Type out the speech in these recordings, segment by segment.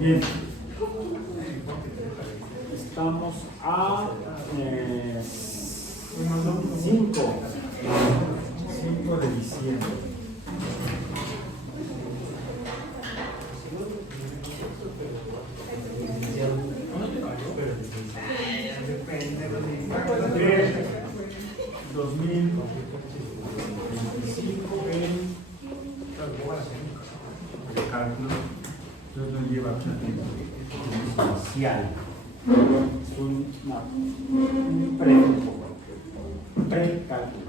Bien. Estamos a 5 de diciembre. De 2025 de cálculo. Entonces nos lleva mucho tiempo. Inicial. Es un precálculo.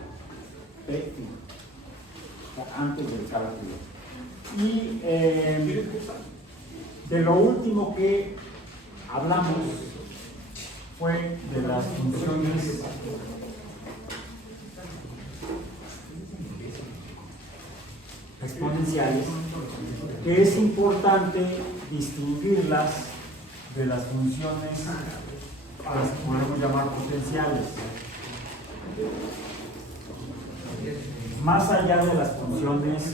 Antes del cálculo. Y de lo último que hablamos fue de las funciones exponenciales, que es importante distinguirlas de las funciones a las que podemos llamar potenciales. Más allá de las funciones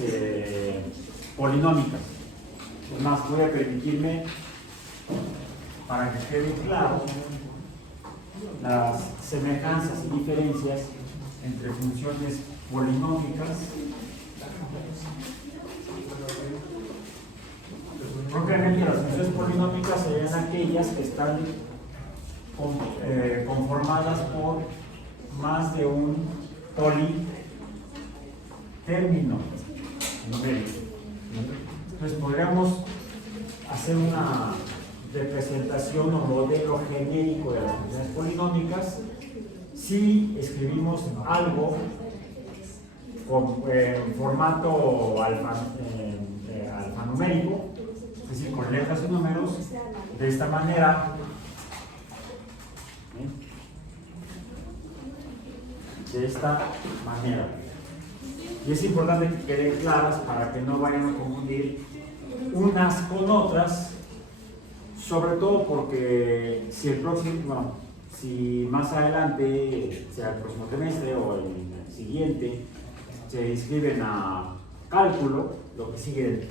polinómicas. Es más, voy a permitirme, para que quede claro, las semejanzas y diferencias entre funciones polinómicas. Propiamente las funciones polinómicas serían aquellas que están conformadas por más de un politérmino numérico. Entonces podríamos hacer una representación o modelo genérico de las funciones polinómicas si escribimos algo con formato alfanumérico, es decir, con letras y números, de esta manera. De esta manera. Y es importante que queden claras para que no vayan a confundir unas con otras, sobre todo porque si más adelante, sea el próximo trimestre o el siguiente, se inscriben a cálculo, lo que sigue del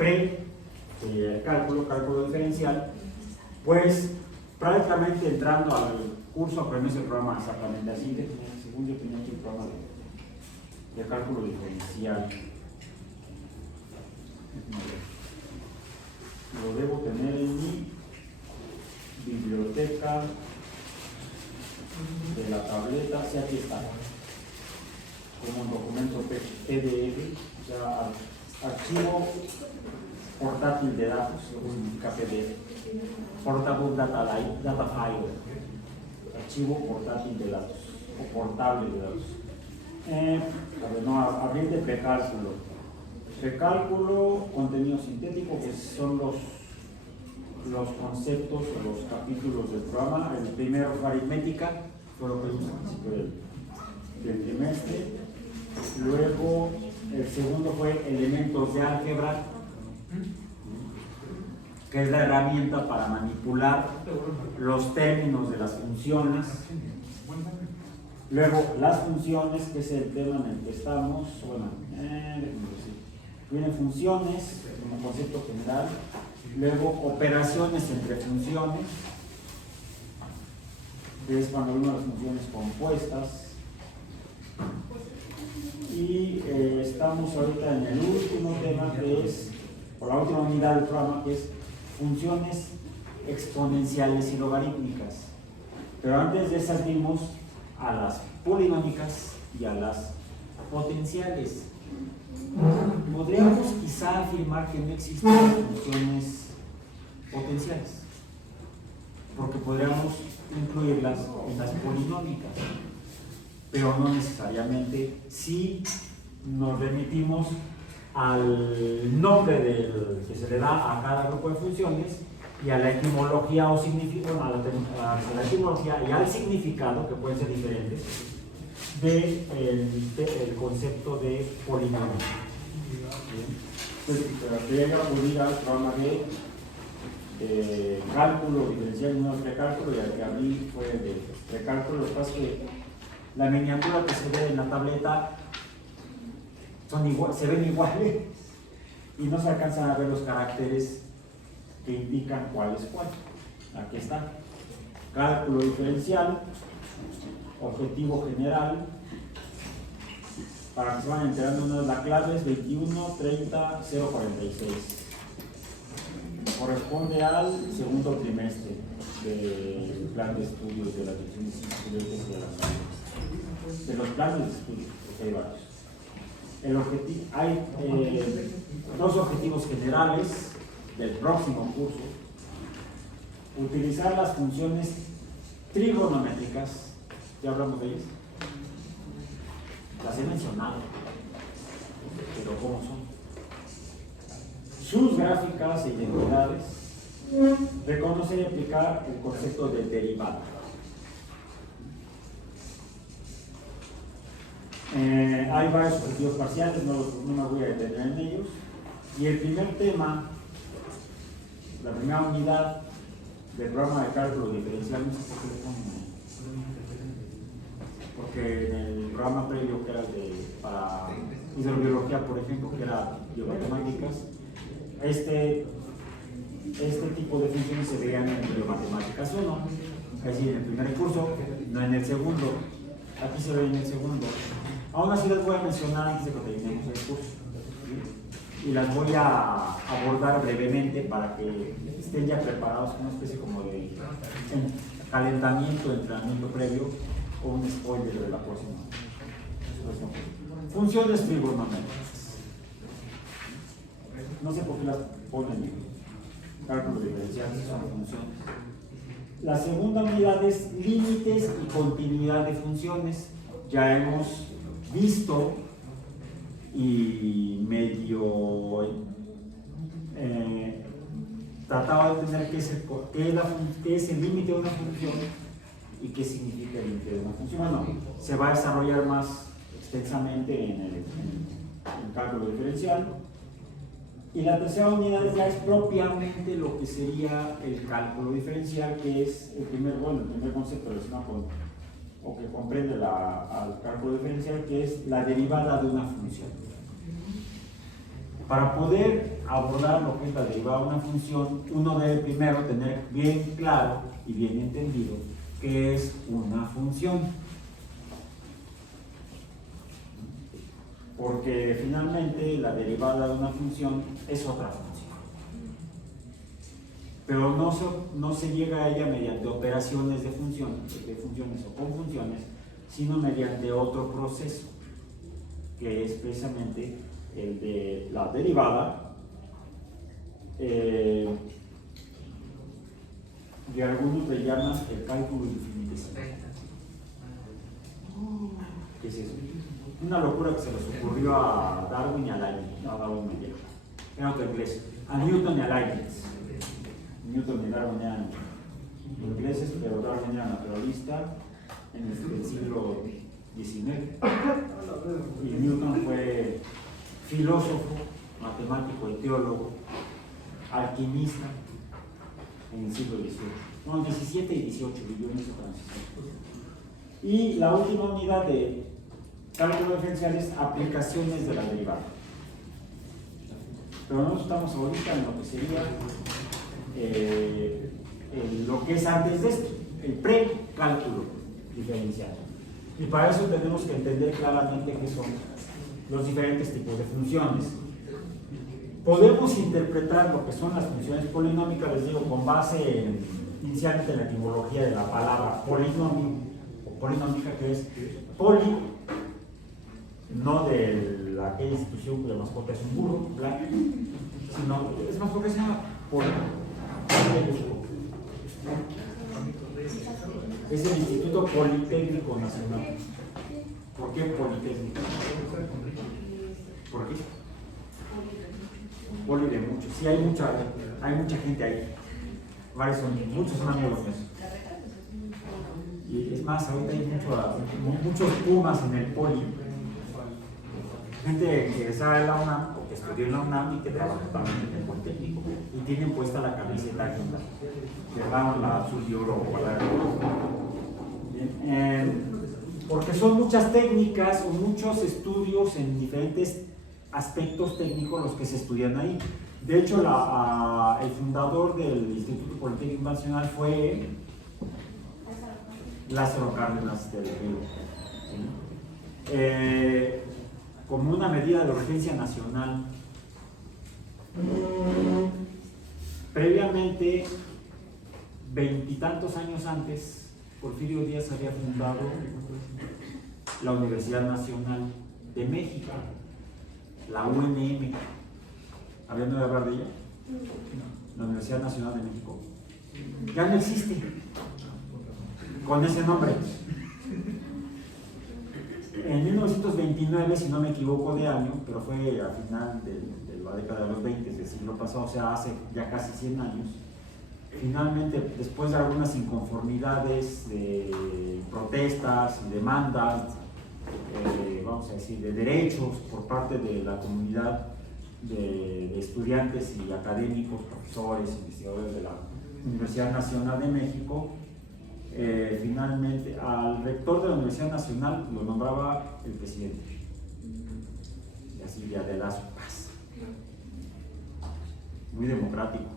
el cálculo diferencial, pues prácticamente entrando al curso aprendemos el programa exactamente así, según yo tenía aquí el programa de cálculo diferencial. Lo debo tener en mi biblioteca de la tableta, sí, aquí está, como un documento PDF, o sea, archivo portátil de datos, lo que significa PDF, Portable Data File, archivo portátil de datos, o portable de datos. Abrir de precálculo. Precálculo, contenido sintético, que son los conceptos o los capítulos del programa. El primero fue aritmética, fue lo que vimos al principio del trimestre. Luego, el segundo fue elementos de álgebra, que es la herramienta para manipular los términos de las funciones. Luego, las funciones, que es el tema en el que estamos. Vienen funciones como concepto general. Luego, operaciones entre funciones, que es cuando vemos las funciones compuestas. Y estamos ahorita en el último tema, que es, por la última unidad del programa, que es funciones exponenciales y logarítmicas. Pero antes de esas vimos a las polinómicas y a las potenciales. Podríamos quizá afirmar que no existen funciones potenciales, porque podríamos incluirlas en las polinómicas, pero no necesariamente si nos remitimos al nombre que se le da a cada grupo de funciones y a la etimología o significado, a la etimología y al significado, que pueden ser diferentes, del concepto de polinomio. Entonces, quería acudir al programa de cálculo diferencial y no precálculo, y al que abrí fue de precálculo. Lo que pasa es que la miniatura que se ve en la tableta se ven iguales y no se alcanzan a ver los caracteres que indican cuál es cuál. Aquí está. Cálculo diferencial, objetivo general. Para que se van enterando, la clave es 2130046. Corresponde al segundo trimestre del plan de estudios de las divisiones estudiantes y de las áreas. De los planes de estudio, porque hay varios. Hay dos objetivos generales del próximo curso. Utilizar las funciones trigonométricas, ya hablamos de ellas. Las he mencionado, pero ¿cómo son? Sus gráficas e identidades. Reconocer y aplicar el concepto de derivada. Hay varios objetivos parciales, no me voy a detener en ellos. Y el primer tema, la primera unidad del programa de cálculo diferencial, no sé por qué le pongo, porque en el programa previo, que era para hidrobiología, por ejemplo, que era biomatemáticas, este tipo de funciones se veían en biomatemáticas 1, es decir, en el primer curso, no en el segundo. Aquí se ve en el segundo. Aún así las voy a mencionar antes de que terminemos el curso. Y las voy a abordar brevemente para que estén ya preparados con una especie como de calentamiento, entrenamiento previo o un spoiler de la próxima. Funciones trigonométricas. No sé por qué las ponen en cálculo diferencial, son funciones. La segunda unidad es límites y continuidad de funciones. Ya hemos visto y medio tratado de entender qué es el límite de una función y qué significa el límite de una función. Bueno, se va a desarrollar más extensamente en el cálculo diferencial. Y la tercera unidad ya es propiamente lo que sería el cálculo diferencial, que es el primer concepto relacionado con, o que comprende al cálculo diferencial, que es la derivada de una función. Para poder abordar lo que es la derivada de una función, uno debe primero tener bien claro y bien entendido qué es una función. Porque finalmente la derivada de una función es otra función. Pero no se llega a ella mediante operaciones de funciones o con funciones, sino mediante otro proceso, que es precisamente el de la derivada de algunos le llaman el cálculo infinitesimal. ¿Qué es eso? Una locura que se les ocurrió a Darwin y a Leibniz. No, a Darwin me llega. Era otro inglés. A Newton y a Leibniz. Newton y Darwin eran ingleses, pero Darwin era naturalista en el siglo XIX. Y Newton fue filósofo, matemático y teólogo, alquimista en el siglo XVIII. No, 17 y 18 vivió en esa transición. Y la última unidad de cálculo diferencial es aplicaciones de la derivada. Pero nosotros estamos ahorita en lo que sería lo que es antes de esto, el precálculo diferencial. Y para eso tenemos que entender claramente qué son los diferentes tipos de funciones. Podemos interpretar lo que son las funciones polinómicas, les digo, con base inicialmente en la etimología de la palabra polinomio o polinómica, que es poli, no de aquella institución cuya mascota es un burro, blanco, sino es más porque se llama poli. Es el Instituto Politécnico Nacional. ¿Por qué Politécnico? ¿Por qué? Poli de muchos. Sí, hay mucha gente ahí. Muchos son amigos míos. Y es más, ahorita hay muchos pumas en el poli. Gente que sabe de la UNAM o que estudió en la UNAM y que trabaja también en el Politécnico y tienen puesta la camiseta aquí, que dan la azul y oro o la porque son muchas técnicas o muchos estudios en diferentes aspectos técnicos los que se estudian ahí. De hecho, el fundador del Instituto Politécnico Nacional fue Lázaro Cárdenas del Río. ¿Sí? Como una medida de urgencia nacional. Previamente, 20 y tantos años antes, Porfirio Díaz había fundado la Universidad Nacional de México, la UNM. ¿Habían oído hablar de ella? La Universidad Nacional de México. Ya no existe con ese nombre. En 1929, si no me equivoco de año, pero fue a final de la década de los 20 del siglo pasado, o sea, hace ya casi 100 años, finalmente, después de algunas inconformidades, de protestas y demandas, vamos a decir, de derechos por parte de la comunidad de estudiantes y académicos, profesores, investigadores de la Universidad Nacional de México, finalmente al rector de la Universidad Nacional lo nombraba el presidente, y así de Adelazo Paz. Muy democrático.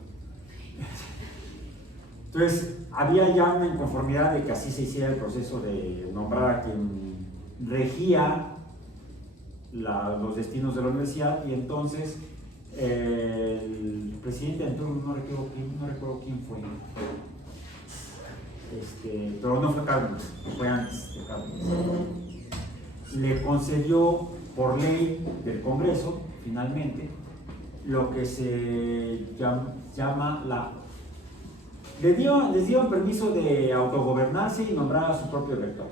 Entonces, había ya una inconformidad de que así se hiciera el proceso de nombrar a quien regía los destinos de la universidad, y entonces el presidente de turno, no recuerdo quién fue, pero no fue Cárdenas, fue antes de Cárdenas, le concedió por ley del Congreso, finalmente, lo que se llama les dio permiso de autogobernarse y nombrar a su propio rector,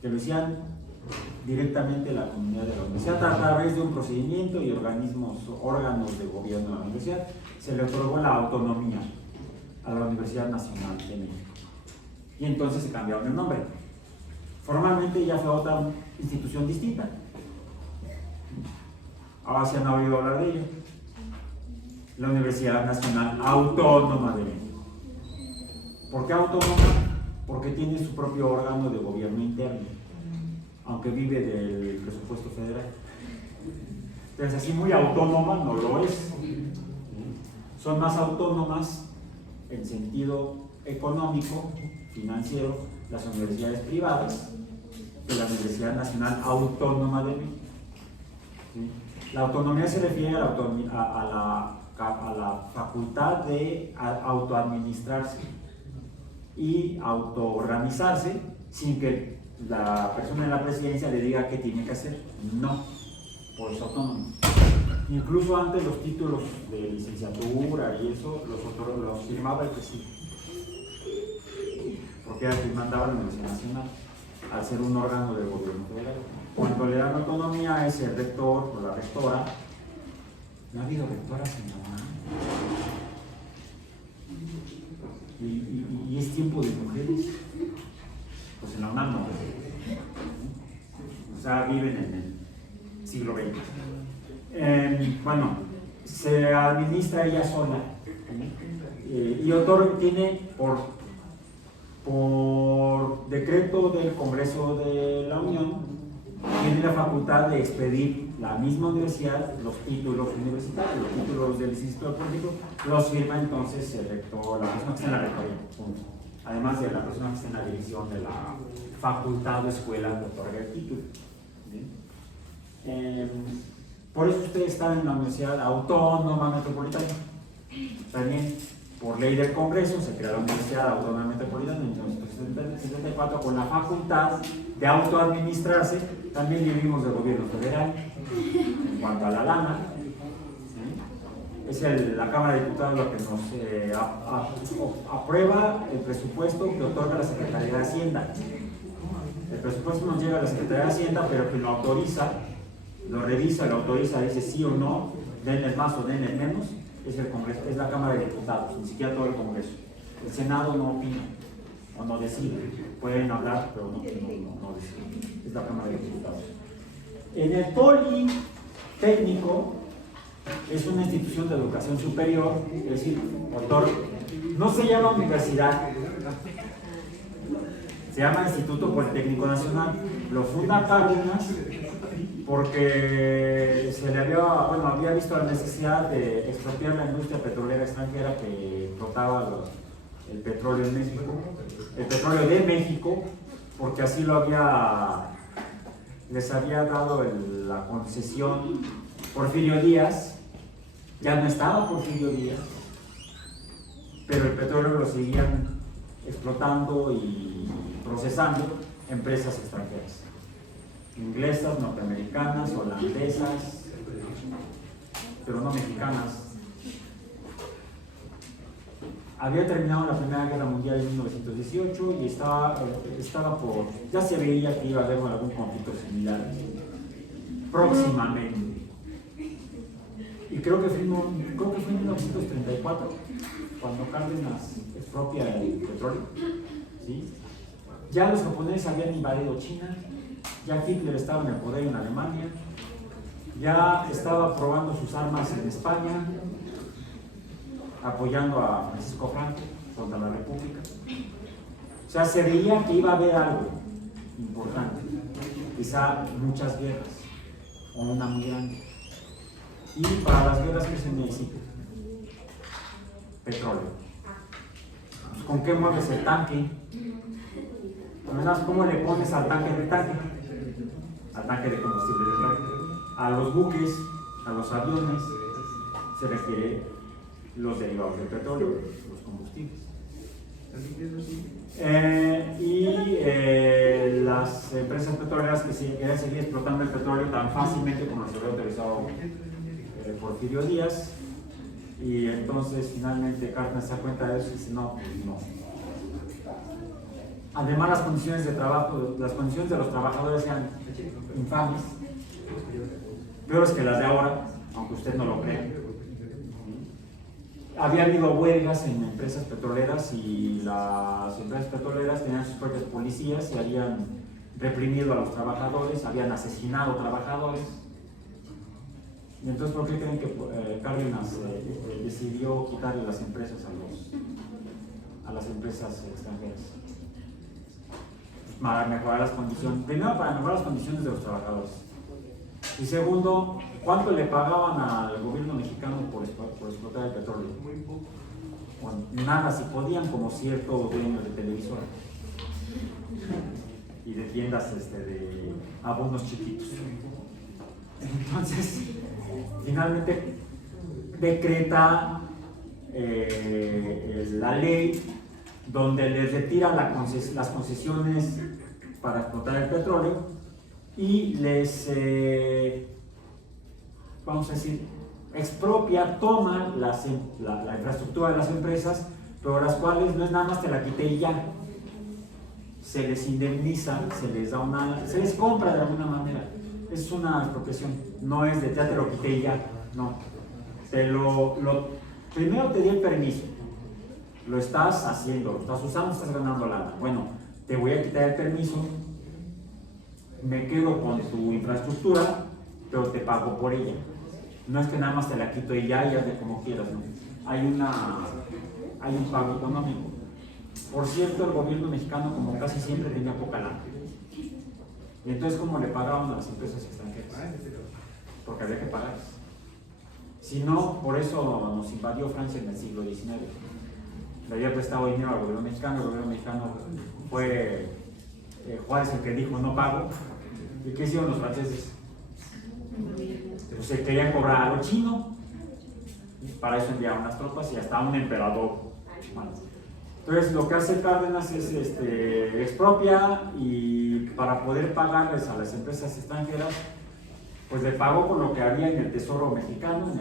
que lo hacían directamente la comunidad de la universidad a través de un procedimiento y órganos de gobierno de la universidad. Se le otorgó la autonomía a la Universidad Nacional de México, y entonces se cambiaron el nombre. Formalmente ya fue otra institución distinta. Ahora se han oído hablar de ello. La Universidad Nacional Autónoma de México. ¿Por qué autónoma? Porque tiene su propio órgano de gobierno interno, aunque vive del presupuesto federal. Entonces, así muy autónoma no lo es. Son más autónomas en sentido económico, financiero, las universidades privadas que la Universidad Nacional Autónoma de México. ¿Sí? La autonomía se refiere a la facultad de autoadministrarse y autoorganizarse sin que la persona en la presidencia le diga qué tiene que hacer. No, por eso autónomo. Incluso antes los títulos de licenciatura y eso los firmaba el presidente, porque era quien mandaba la Universidad Nacional, al ser un órgano del gobierno federal. Cuando le dan autonomía a ese rector o la rectora, no ha habido rectoras en la UNAM. Y es tiempo de mujeres. Pues en la UNAM no. O sea, viven en el siglo XX. Bueno, se administra ella sola. Y tiene por decreto del Congreso de la Unión, tiene la facultad de expedir la misma universidad los títulos universitarios, los títulos del licenciatura político, los firma entonces el rector, la persona que está en la rectoría, punto. Además de la persona que está en la dirección de la facultad o escuela que otorga el título. Por eso ustedes están en la Universidad Autónoma Metropolitana. También por ley del Congreso se creó la Universidad Autónoma Metropolitana en 1974 con la facultad de autoadministrarse. También vivimos del gobierno federal en cuanto a la lana. Es la Cámara de Diputados la que nos aprueba el presupuesto que otorga la Secretaría de Hacienda. El presupuesto nos llega a la Secretaría de Hacienda, pero quien lo autoriza, lo revisa, lo autoriza, dice sí o no, denle más o denle menos, es el Congreso, es la Cámara de Diputados, ni siquiera todo el Congreso. El Senado no opina o no decide, pueden hablar, pero no decide, es la Cámara de Diputados. En el Politécnico es una institución de educación superior, es decir, no se llama universidad, se llama Instituto Politécnico Nacional, lo funda Cárdenas porque se le había visto la necesidad de expropiar la industria petrolera extranjera que explotaba el petróleo en México, el petróleo de México, porque así les había dado la concesión Porfirio Díaz. Ya no estaba Porfirio Díaz, pero el petróleo lo seguían explotando y procesando empresas extranjeras, inglesas, norteamericanas, holandesas, pero no mexicanas. Había terminado la Primera Guerra Mundial en 1918 y ya se veía que iba a haber algún conflicto similar próximamente. Y creo que fue en 1934 cuando Cárdenas expropia el petróleo, ¿sí? Ya los japoneses habían invadido China, ya Hitler estaba en el poder en Alemania, ya estaba probando sus armas en España, apoyando a Francisco Franco contra la República. O sea, se veía que iba a haber algo importante, quizá muchas guerras, o una muy grande. Y para las guerras, ¿qué se necesita? Petróleo. ¿Con qué mueves el tanque? ¿Cómo le pones al tanque del tanque? Al tanque de combustible del tanque. A los buques, a los aviones, se refiere los derivados del petróleo, los combustibles. Las empresas petroleras que querían seguir explotando el petróleo tan fácilmente como se había autorizado Porfirio Díaz, y entonces finalmente Cárdenas se da cuenta de eso y dice: no, pues no. Además, las condiciones de trabajo, las condiciones de los trabajadores eran infames, peores que las de ahora, aunque usted no lo crea. Había habido huelgas en empresas petroleras y las empresas petroleras tenían sus propias policías y habían reprimido a los trabajadores, habían asesinado trabajadores. Y entonces, ¿por qué creen que Cárdenas decidió quitarle las empresas a las empresas extranjeras? Para mejorar las condiciones, primero para mejorar las condiciones de los trabajadores, y segundo, ¿cuánto le pagaban al gobierno mexicano por explotar el petróleo? Muy poco. Bueno, nada, si podían, como cierto dueño de televisora y de tiendas de abonos chiquitos. Entonces, finalmente decreta la ley donde les retira las concesiones para explotar el petróleo y les, vamos a decir, expropia, toma la infraestructura de las empresas, pero las cuales no es nada más te la quité y ya. Se les indemniza, se les compra de alguna manera. Es una expropiación, no es de ya te lo quité y ya, no. Primero te di el permiso, lo estás haciendo, lo estás usando, estás ganando lana. Bueno, te voy a quitar el permiso, me quedo con tu infraestructura, pero te pago por ella. No es que nada más te la quito y ya de como quieras, no. Hay un pago económico. Por cierto, el gobierno mexicano, como casi siempre, tenía poca lana. Y entonces, ¿cómo le pagaban a las empresas extranjeras? Porque había que pagar. Si no, por eso nos invadió Francia en el siglo XIX. Le había prestado dinero al gobierno mexicano, el gobierno mexicano fue Juárez el que dijo no pago. ¿Y qué hicieron los franceses? Pues se querían cobrar a lo chino, para eso enviaron las tropas y hasta un emperador. Bueno, entonces lo que hace Cárdenas es expropia, y para poder pagarles a las empresas extranjeras, pues le pagó con lo que había en el Tesoro mexicano,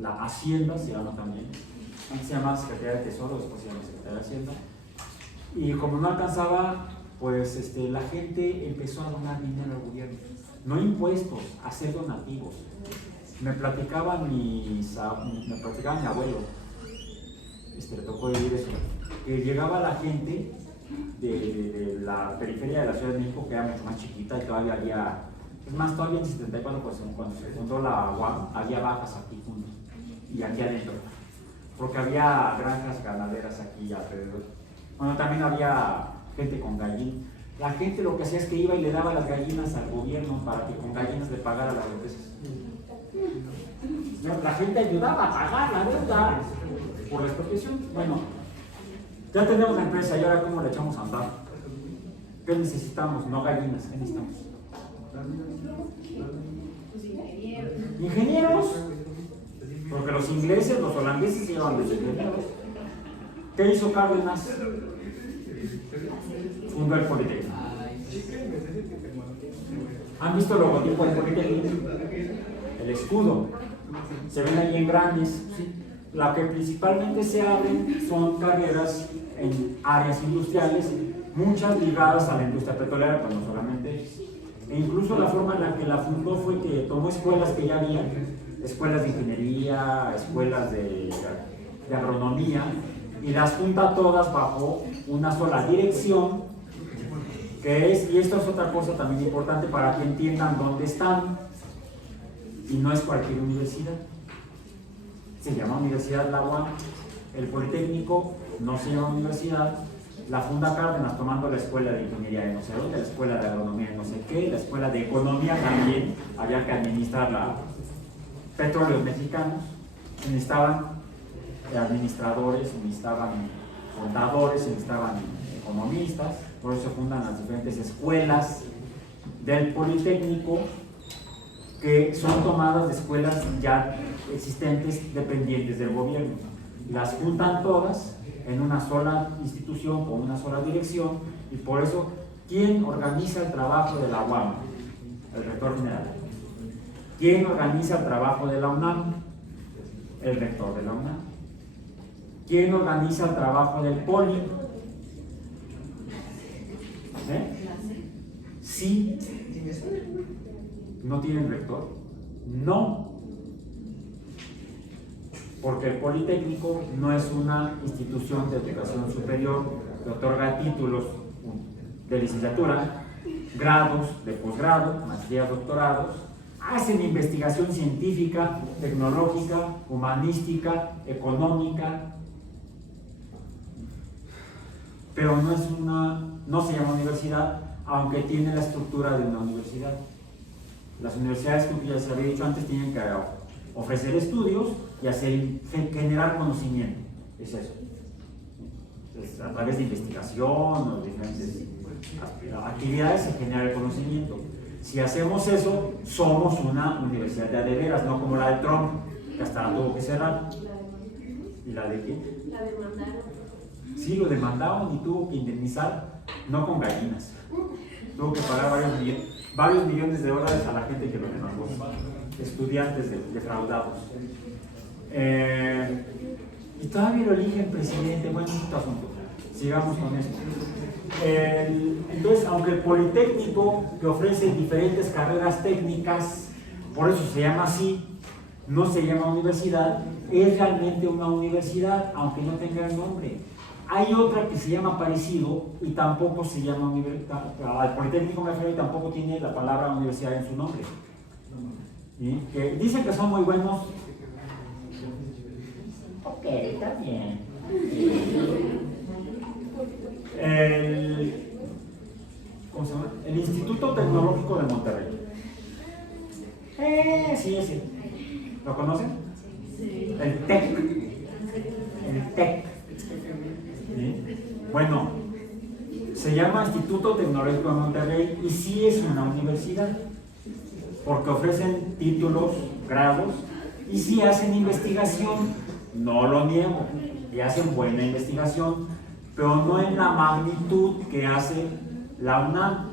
la Hacienda se llama también. Antes se llamaba Secretaría del Tesoro, después se llama Secretaría de Hacienda. Y como no alcanzaba, pues la gente empezó a donar dinero al gobierno. No impuestos, a hacer donativos. Me platicaba mi abuelo, le tocó vivir eso, que llegaba la gente de la periferia de la Ciudad de México, que era mucho más chiquita y todavía había, es más, todavía en 74, pues, cuando se fundó la UAM, había vacas aquí juntos y aquí adentro, porque había granjas ganaderas aquí alrededor. Bueno, también había gente con gallín. La gente lo que hacía es que iba y le daba las gallinas al gobierno para que con gallinas le pagara a las empresas. La gente ayudaba a pagar la deuda por la expropiación. Bueno, ya tenemos la empresa y ahora ¿cómo la echamos a andar? ¿Qué necesitamos? No gallinas, ¿qué necesitamos? Ingenieros. Porque los ingleses, los holandeses se llevan desde ingenieros. ¿Qué hizo Cárdenas? Fundó el Politécnico. ¿Han visto el logotipo del Politécnico? El escudo. Se ven ahí en grandes. La que principalmente se abren son carreras en áreas industriales, muchas ligadas a la industria petrolera, pero no solamente. E incluso la forma en la que la fundó fue que tomó escuelas que ya había, escuelas de ingeniería, escuelas de agronomía, y las junta todas bajo una sola dirección, que es, y esto es otra cosa también importante para que entiendan dónde están, y no es cualquier universidad. Se llama Universidad La UAM. El Politécnico no se llama universidad. La funda Cárdenas tomando la escuela de ingeniería de no sé dónde, la escuela de agronomía de no sé qué, la escuela de economía también, había que administrar la petróleos mexicanos. Necesitaban administradores, necesitaban contadores, necesitaban economistas, por eso se fundan las diferentes escuelas del Politécnico, que son tomadas de escuelas ya existentes dependientes del gobierno. Las juntan todas en una sola institución con una sola dirección, y por eso, ¿quién organiza el trabajo de la UAM? El rector general. ¿Quién organiza el trabajo de la UNAM? El rector de la UNAM. ¿Quién organiza el trabajo del Poli? Sí. ¿No tienen rector? No. Porque el Politécnico no es una institución de educación superior que otorga títulos de licenciatura, grados de posgrado, maestrías, doctorados. Hacen investigación científica, tecnológica, humanística, económica, pero no se llama universidad, aunque tiene la estructura de una universidad. Las universidades, como ya se había dicho antes, tienen que ofrecer estudios y generar conocimiento. Es eso. Es a través de investigación o diferentes actividades se genera el conocimiento. Si hacemos eso, somos una universidad de veras, no como la de Trump, que hasta la tuvo que cerrar. ¿Y la de quién? La demandaron. Sí, lo demandaron y tuvo que indemnizar, no con gallinas. Tuvo que pagar varios millones de dólares a la gente que lo demandó. Estudiantes defraudados. Y todavía lo eligen presidente. Bueno, es otro asunto. Sigamos con esto. Entonces, aunque el Politécnico, que ofrece diferentes carreras técnicas, por eso se llama así, no se llama universidad, es realmente una universidad, aunque no tenga el nombre. Hay otra que se llama parecido y tampoco se llama universidad. Al Politécnico me refiero y tampoco tiene la palabra universidad en su nombre. ¿Sí? Que dicen que son muy buenos. Ok, está bien. ¿Cómo se llama? El Instituto Tecnológico de Monterrey. Sí. ¿Lo conocen? Sí. El TEC. El TEC. ¿Sí? Bueno, se llama Instituto Tecnológico de Monterrey y sí es una universidad, porque ofrecen títulos, grados, y sí hacen investigación, no lo niego, y hacen buena investigación, pero no en la magnitud que hace la UNAM.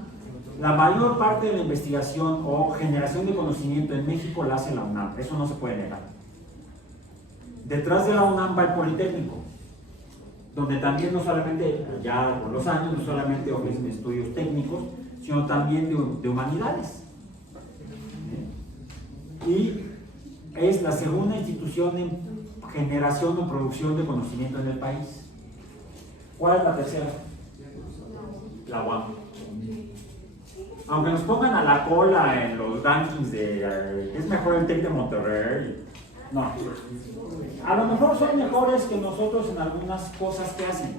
La mayor parte de la investigación o generación de conocimiento en México la hace la UNAM, eso no se puede negar. Detrás de la UNAM va el Politécnico, donde también no solamente, ya con los años, no solamente ofrecen estudios técnicos, sino también de humanidades. Y es la segunda institución en generación o producción de conocimiento en el país. ¿Cuál es la tercera? La UAM. Aunque nos pongan a la cola en los rankings de es mejor el TEC de Monterrey, no. A lo mejor son mejores que nosotros en algunas cosas que hacen.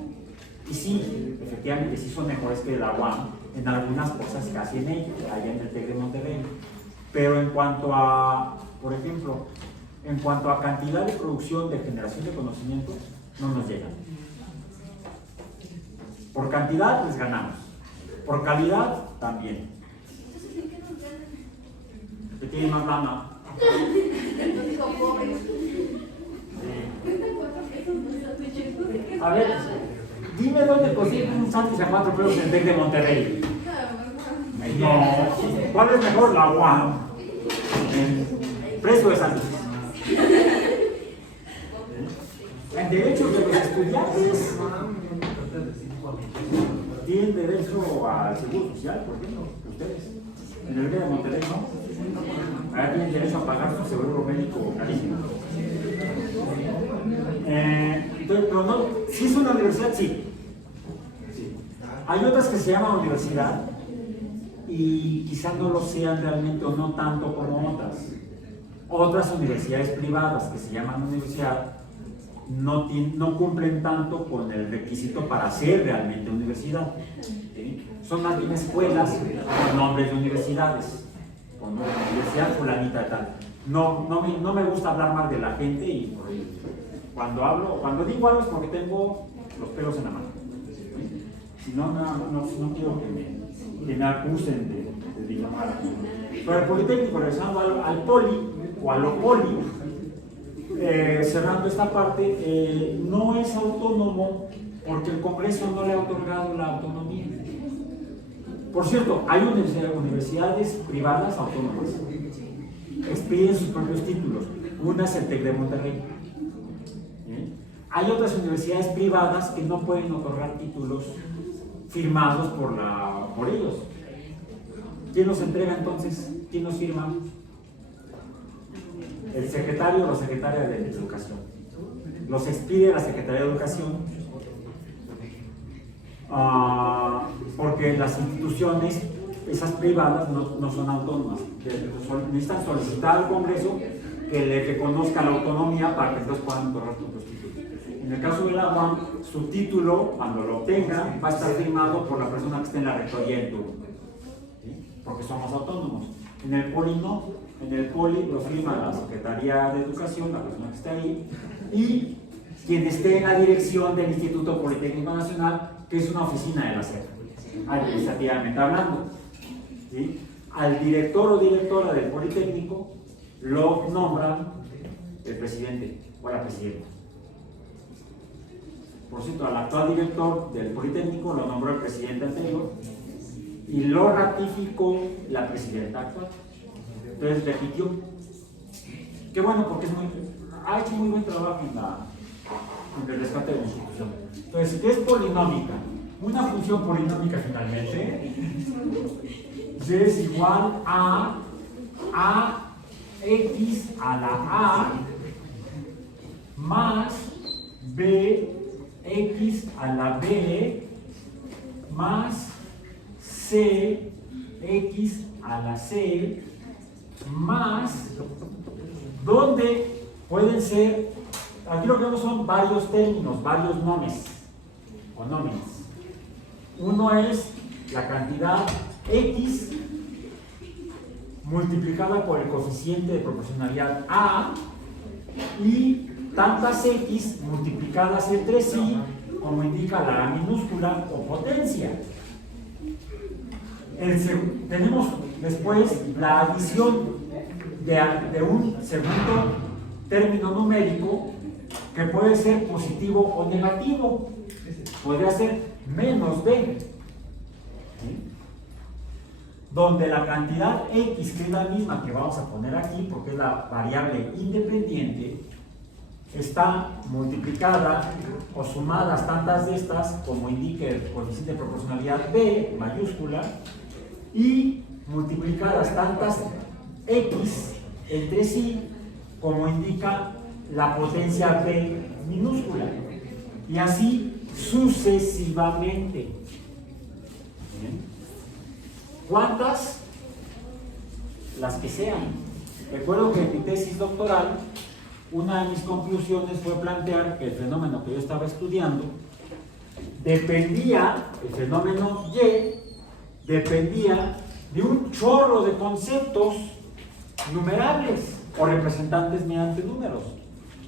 Y sí, efectivamente sí son mejores que la UAM, en algunas cosas casi en ello, allá en el TEC de Monterrey. Pero en cuanto a, por ejemplo, en cuanto a cantidad de producción, de generación de conocimiento, no nos llegan. Por cantidad les ganamos, por calidad también. Que tiene más lana. A ver, dime dónde consiguen un sándwich a 4 pesos en el TEC de Monterrey. No, ¿cuál es mejor? La UAM. Precio de sándwiches. En derechos de los estudiantes tienen derecho al seguro social, ¿por qué no? Ustedes. En el TEC de Monterrey no. Ahora tienen derecho a pagar su seguro médico carísimo. Entonces, pero no, si es una universidad, sí. Hay otras que se llaman universidad y quizás no lo sean realmente o no tanto como otras. Otras universidades privadas que se llaman universidad no cumplen tanto con el requisito para ser realmente universidad. ¿Sí? Son más bien escuelas con nombres de universidades, con universidad fulanita tal. No me gusta hablar mal de la gente y por ahí. Cuando digo algo es porque tengo los pelos en la mano. Si no, no quiero que me acusen de difamar. Pero el Politécnico, regresando al poli o a lo poli, cerrando esta parte, no es autónomo porque el Congreso no le ha otorgado la autonomía. Por cierto, hay universidades privadas autónomas, expiden sus propios títulos. Una es el TEC de Monterrey. Hay otras universidades privadas que no pueden otorgar títulos firmados por ellos. ¿Quién los entrega entonces? ¿Quién los firma? El secretario o la secretaria de Educación. Los expide la Secretaría de Educación porque las instituciones, esas privadas, no son autónomas. Necesitan solicitar al Congreso que le reconozca la autonomía para que entonces puedan otorgar los títulos. En el caso de la UAM, su título, cuando lo obtenga, va a estar firmado por la persona que esté en la rectoría del turno, ¿sí? Porque somos autónomos. En el poli no, en el poli lo firma la Secretaría de Educación, la persona que está ahí, y quien esté en la dirección del Instituto Politécnico Nacional, que es una oficina de la SEP, administrativamente hablando. ¿Sí? Al director o directora del Politécnico lo nombra el presidente o la presidenta. Por cierto, al actual director del Politécnico lo nombró el presidente anterior y lo ratificó la presidenta actual. Entonces repitió. Qué bueno, porque ha hecho muy buen trabajo en el rescate de la institución. Entonces, ¿qué es polinómica? Una función polinómica finalmente es igual a x a la a más b x a la b más c x a la c más, donde pueden ser, aquí lo que vemos son varios términos, varios nomes o nómenes. Uno es la cantidad x multiplicada por el coeficiente de proporcionalidad a y tantas x multiplicadas entre sí, como indica la A minúscula o potencia. Tenemos después la adición de un segundo término numérico que puede ser positivo o negativo. Podría ser menos b, ¿sí? Donde la cantidad x, que es la misma que vamos a poner aquí porque es la variable independiente, está multiplicada o sumadas tantas de estas como indique el coeficiente de proporcionalidad b mayúscula y multiplicadas tantas x entre sí como indica la potencia b minúscula y así sucesivamente. ¿Bien? ¿Cuántas? Las que sean. Recuerdo que en mi tesis doctoral una de mis conclusiones fue plantear que el fenómeno que yo estaba estudiando dependía, el fenómeno Y, dependía de un chorro de conceptos numerables o representantes mediante números,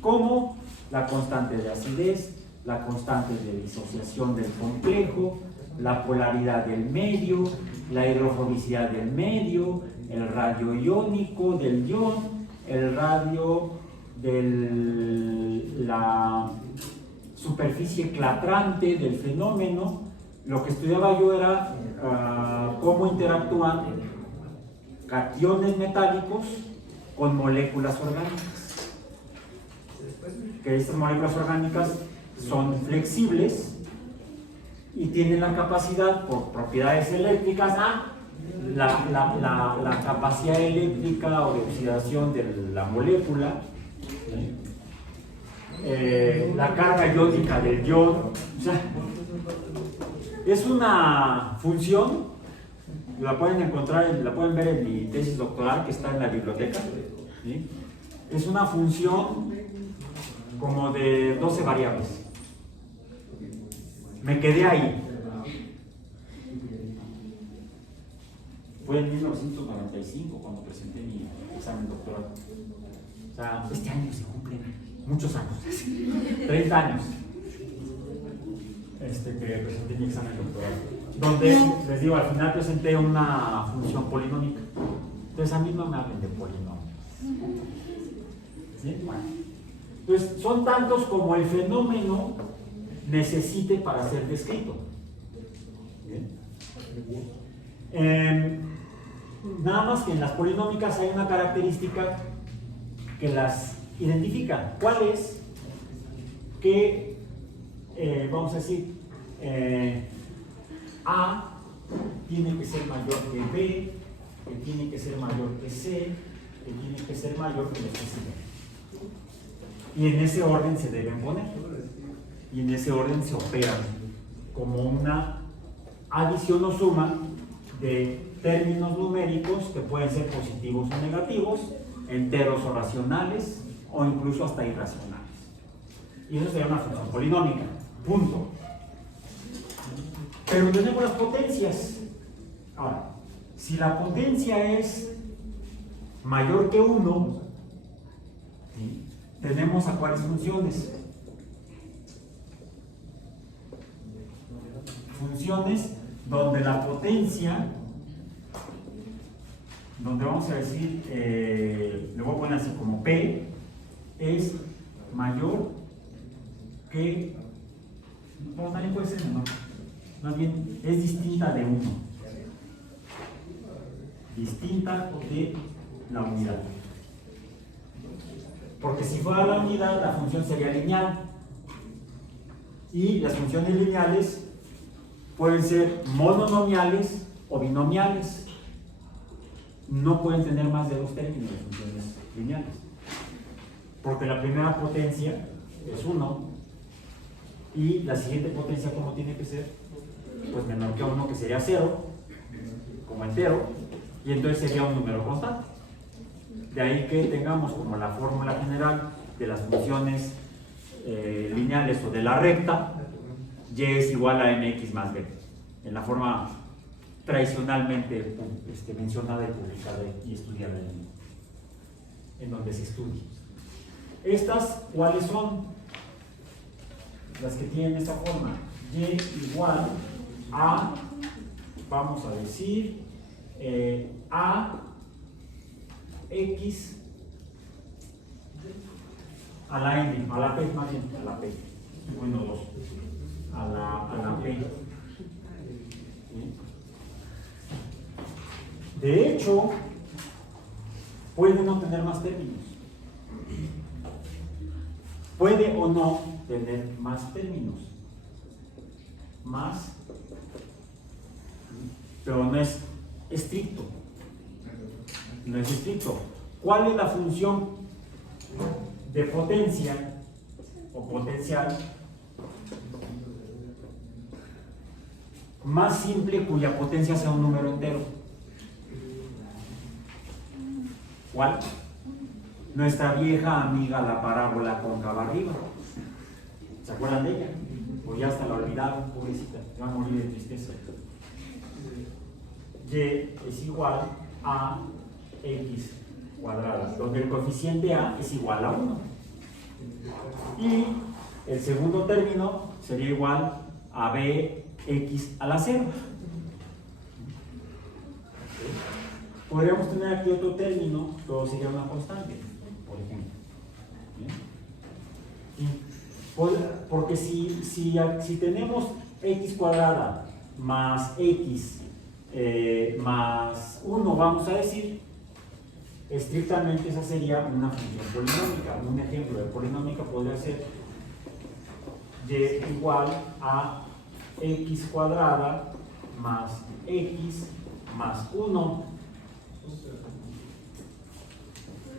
como la constante de acidez, la constante de disociación del complejo, la polaridad del medio, la hidrofobicidad del medio, el radio iónico del ion, el radio de la superficie clatrante del fenómeno. Lo que estudiaba yo era cómo interactúan cationes metálicos con moléculas orgánicas. Que estas moléculas orgánicas son flexibles y tienen la capacidad, por propiedades eléctricas, la capacidad eléctrica o de oxidación de la molécula, la carga iónica del ion. O sea, es una función, la pueden encontrar, la pueden ver en mi tesis doctoral que está en la biblioteca, ¿sí? Es una función como de 12 variables. Me quedé ahí. Fue en 1995 cuando presenté mi examen doctoral. O sea, este año se cumplen muchos años, 30 años, que presenté mi examen doctoral. Donde, les digo, al final presenté una función polinómica. Entonces a mí no me hablen de polinomios. ¿Sí? Bueno. Entonces son tantos como el fenómeno necesite para ser descrito. Nada más que en las polinómicas hay una característica que las identifica. ¿Cuál es? Que, vamos a decir, A tiene que ser mayor que B, que tiene que ser mayor que C, que tiene que ser mayor que C. Y en ese orden se deben poner. Y en ese orden se operan como una adición o suma de términos numéricos que pueden ser positivos o negativos, enteros o racionales, o incluso hasta irracionales. Y eso sería una función polinómica. Punto. Pero tenemos las potencias. Ahora, si la potencia es mayor que 1, ¿sí?, tenemos a cuáles funciones. Funciones donde la potencia, donde vamos a decir, le voy a poner así como P, es mayor que, no, también puede ser menor, más bien es distinta de 1, distinta de la unidad. Porque si fuera la unidad, la función sería lineal. Y las funciones lineales pueden ser monomiales o binomiales. No pueden tener más de 2 términos de funciones lineales. Porque la primera potencia es 1 y la siguiente potencia, ¿cómo tiene que ser? Pues menor que 1, que sería 0, como entero, y entonces sería un número constante. De ahí que tengamos como la fórmula general de las funciones lineales o de la recta, y es igual a mx más b, en la forma tradicionalmente mencionada y publicada y estudiada en donde se estudia. Estas, ¿cuáles son? Las que tienen esta forma: y igual a, vamos a decir, a x a la n, a la p, más bien, a la p, bueno, 2, a la p. ¿Sí? De hecho, puede no tener más términos. Puede o no tener más términos. Más, pero no es estricto. No es estricto. ¿Cuál es la función de potencia o potencial más simple cuya potencia sea un número entero? ¿Cuál? Nuestra vieja amiga, la parábola cóncava arriba. ¿Se acuerdan de ella? Pues ya hasta la olvidaron, pobrecita, va a morir de tristeza. y es igual a x cuadrada, donde el coeficiente a es igual a 1. Y el segundo término sería igual a bx a la 0. Podríamos tener aquí otro término, pero sería una constante, por ejemplo. Porque si tenemos x cuadrada más x más 1, vamos a decir, estrictamente esa sería una función polinómica. Un ejemplo de polinómica podría ser y igual a x cuadrada más x más 1.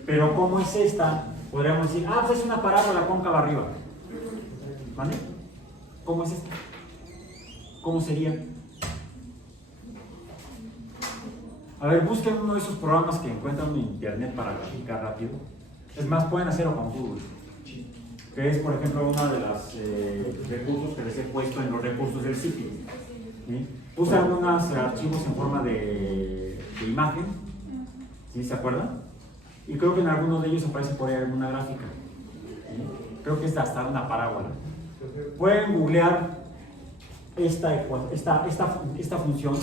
Pero ¿cómo es esta? Podríamos decir, pues es una parábola cóncava arriba. ¿Vale? ¿Cómo es esta? ¿Cómo sería? A ver, busquen uno de esos programas que encuentran en internet para graficar rápido. Es más, pueden hacerlo con Google. Que es, por ejemplo, uno de los recursos que les he puesto en los recursos del sitio. ¿Sí? Puse algunos archivos en forma de imagen. ¿Sí? ¿Se acuerdan? Y creo que en algunos de ellos aparece por ahí alguna gráfica. ¿Sí? Creo que es hasta una parábola. Pueden googlear esta función.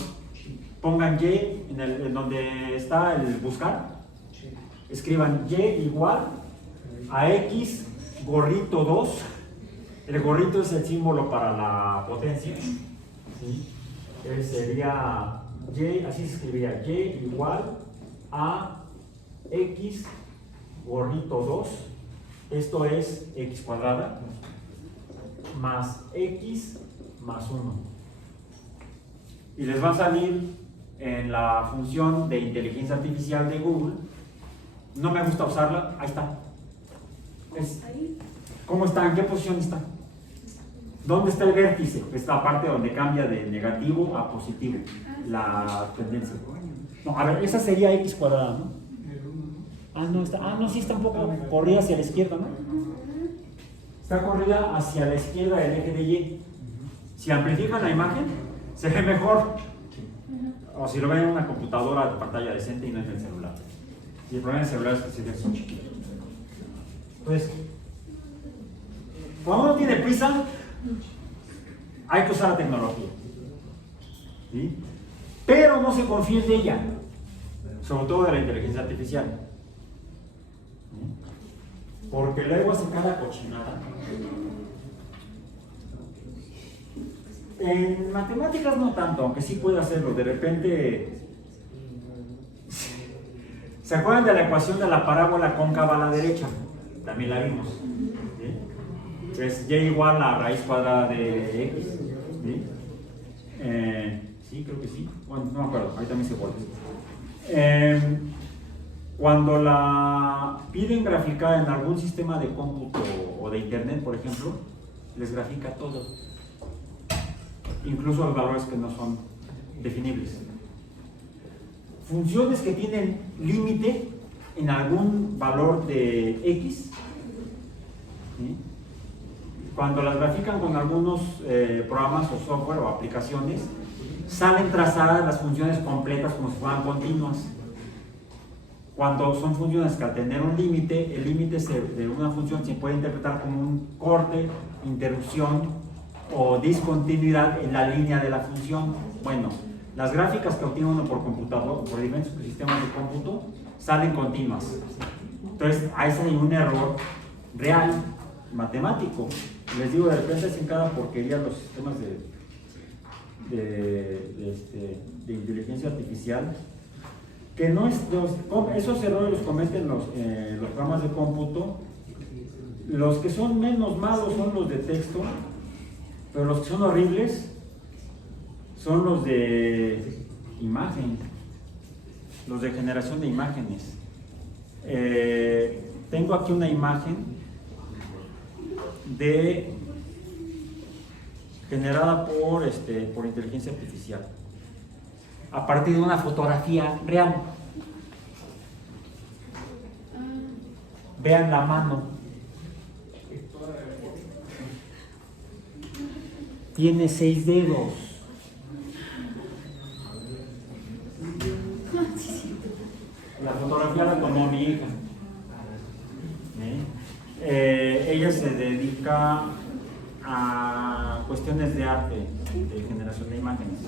Pongan y en donde está el buscar. Escriban y igual a x gorrito 2. El gorrito es el símbolo para la potencia. ¿Sí? Sería y, así se escribiría, y igual a x gorrito 2. Esto es x cuadrada más x más 1. Y les va a salir en la función de inteligencia artificial de Google. No me gusta usarla, ahí está. ¿Cómo está? ¿En qué posición está? ¿Dónde está el vértice? Esta parte donde cambia de negativo a positivo la tendencia. No, a ver, esa sería x cuadrada, ¿no? No, sí está un poco corrida hacia la izquierda, ¿no? Está corrida hacia la izquierda del eje de y. Si amplifican la imagen, se ve mejor. O si lo ven en una computadora de pantalla decente y no en el celular. Y el problema del celular es que se ve muy chiquito. Entonces, cuando uno tiene prisa, hay que usar la tecnología. ¿Sí? Pero no se confíen de ella, sobre todo de la inteligencia artificial. ¿Sí? Porque luego hace cada cochinada. En matemáticas no tanto, aunque sí puede hacerlo. De repente, ¿se acuerdan de la ecuación de la parábola cóncava a la derecha? También la vimos. ¿Sí? Es y igual a raíz cuadrada de x. ¿Sí? Sí, creo que sí. Bueno, no me acuerdo, ahí también se vuelve. Cuando la piden graficar en algún sistema de cómputo o de internet, por ejemplo, les grafica todo. Incluso los valores que no son definibles. Funciones que tienen límite en algún valor de x, ¿sí? Cuando las grafican con algunos programas o software o aplicaciones, salen trazadas las funciones completas como si fueran continuas. Cuando son funciones que al tener un límite, el límite de una función se puede interpretar como un corte, interrupción o discontinuidad en la línea de la función. Bueno, las gráficas que obtiene uno por computador, por diferentes sistemas de cómputo, salen continuas. Entonces, ahí hay un error real, matemático. Les digo, de repente hacen cada porquería los sistemas de inteligencia artificial, que no es, esos errores los cometen los programas de cómputo. Los que son menos malos son los de texto, pero los que son horribles son los de imagen, los de generación de imágenes. Tengo aquí una imagen generada por inteligencia artificial a partir de una fotografía real. Vean la mano. Tiene 6 dedos. dedica a cuestiones de arte, de generación de imágenes.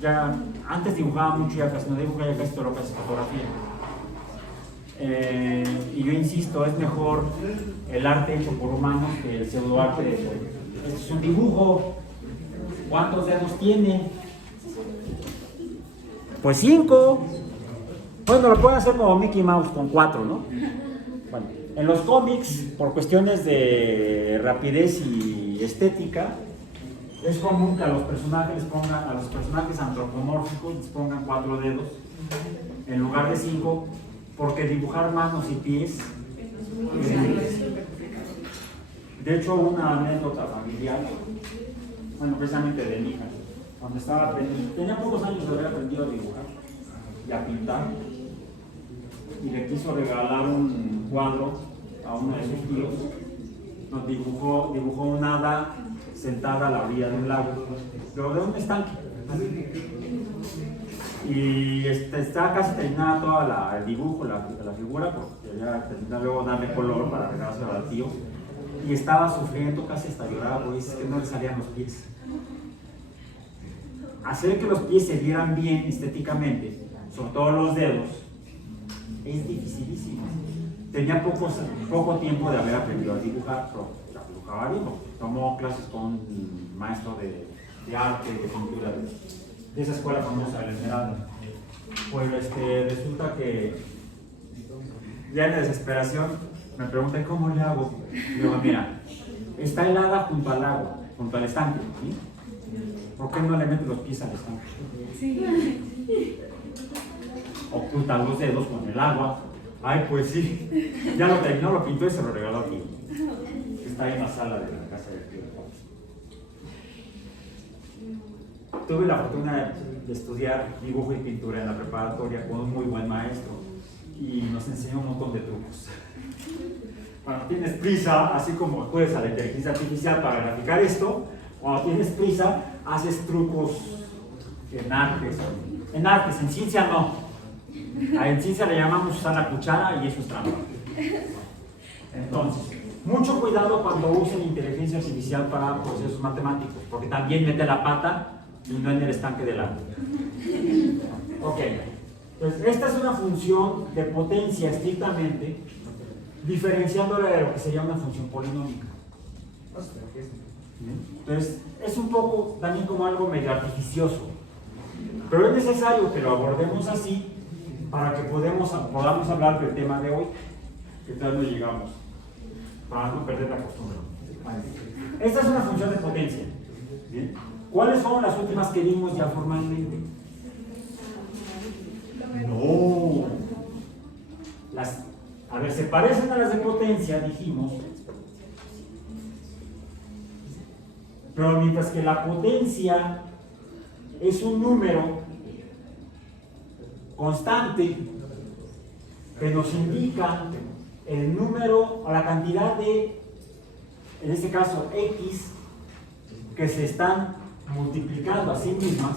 Ya antes dibujaba mucho, ya casi no dibujo, ya casi todo lo que hace fotografía. Y yo insisto, es mejor el arte hecho por humanos que el pseudoarte. Este es un dibujo. ¿Cuántos dedos tiene? Pues 5. Bueno, lo pueden hacer como Mickey Mouse con 4, ¿no? Bueno, en los cómics, por cuestiones de rapidez y estética, es común que a los personajes antropomórficos les pongan 4 dedos en lugar de 5, porque dibujar manos y pies es difícil. De hecho, una anécdota familiar, bueno, precisamente de mi hija, cuando estaba aprendiendo, tenía pocos años de haber aprendido a dibujar y a pintar, y le quiso regalar un cuadro a uno de sus tíos, nos dibujó un hada sentada a la orilla de un lago, pero de un estanque. Y está casi terminada toda el dibujo, la figura, porque ya termina luego darle color para regalárselo al tío. Y estaba sufriendo, casi hasta lloraba, porque dice que no le salían los pies. Hacer que los pies se vieran bien estéticamente, sobre todo los dedos, es dificilísimo. Tenía poco tiempo de haber aprendido a dibujar, pero ya dibujaba bien. Tomó clases con un maestro de arte, de pintura, de esa escuela famosa, el Esmeralda. Pues resulta que ya en desesperación me pregunté cómo le hago. Digo, mira, está helada junto al lago, junto al estanque, ¿sí? ¿Por qué no le metes los pies al estanque? Sí. Oculta los dedos con el agua. Ay, pues sí. Ya lo terminó, lo pintó y se lo regaló aquí. Está ahí en la sala de la casa del tío. Tuve la fortuna de estudiar dibujo y pintura en la preparatoria con un muy buen maestro y nos enseñó un montón de trucos. Cuando tienes prisa, así como puedes a la inteligencia artificial para graficar esto, cuando tienes prisa, haces trucos en artes. En ciencia no. En ciencia le llamamos usar la cuchara y eso es trampa. Entonces, mucho cuidado cuando usen inteligencia artificial para procesos matemáticos, porque también mete la pata y no en el estanque del agua. Ok, pues esta es una función de potencia estrictamente, diferenciándola de lo que sería una función polinómica. Entonces, es un poco también como algo medio artificioso, pero es necesario que lo abordemos así para que podamos hablar del tema de hoy, que tal no llegamos, para no perder la costumbre. Esta es una función de potencia. ¿Bien? ¿Cuáles fueron las últimas que vimos ya formalmente? No. A ver, se parecen a las de potencia, dijimos, pero mientras que la potencia es un número constante que nos indica el número o la cantidad de, en este caso, X, que se están multiplicando a sí mismas,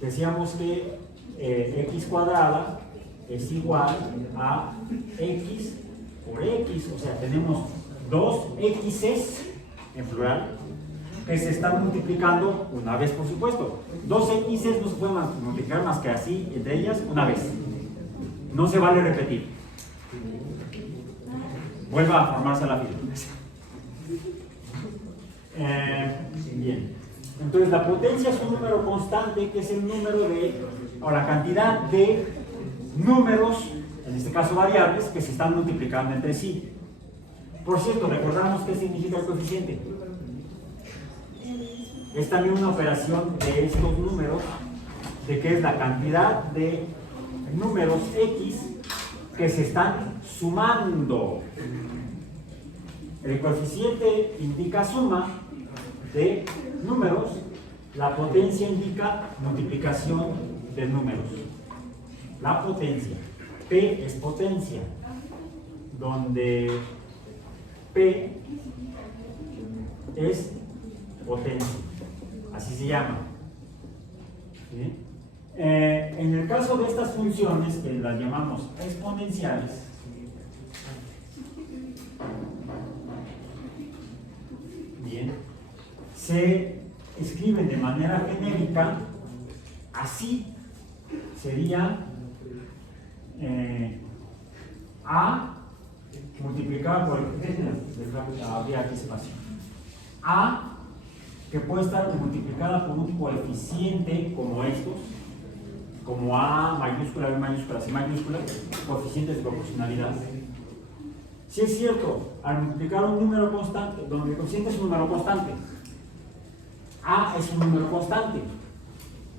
decíamos que X cuadrada es igual a X por X, o sea, tenemos dos X's en plural que se están multiplicando una vez, por supuesto. Dos X's no se pueden multiplicar más que así, entre ellas, una vez. No se vale repetir. Vuelva a formarse la fila. Bien. Entonces, la potencia es un número constante, que es el número o la cantidad de números, en este caso variables, que se están multiplicando entre sí. Por cierto, recordamos qué significa el coeficiente. Es también una operación de estos números, de que es la cantidad de números X que se están sumando. El coeficiente indica suma de números, la potencia indica multiplicación de números. La potencia, P es potencia, donde P es potencia, así se llama. ¿Sí? En el caso de estas funciones, que las llamamos exponenciales, se escriben de manera genérica así. Sería A multiplicado por habría aquí espacio. A que puede estar multiplicada por un coeficiente como estos, como A mayúscula, B mayúscula, C mayúscula, coeficientes de proporcionalidad. Si es cierto, al multiplicar un número constante, donde el coeficiente es un número constante, A es un número constante,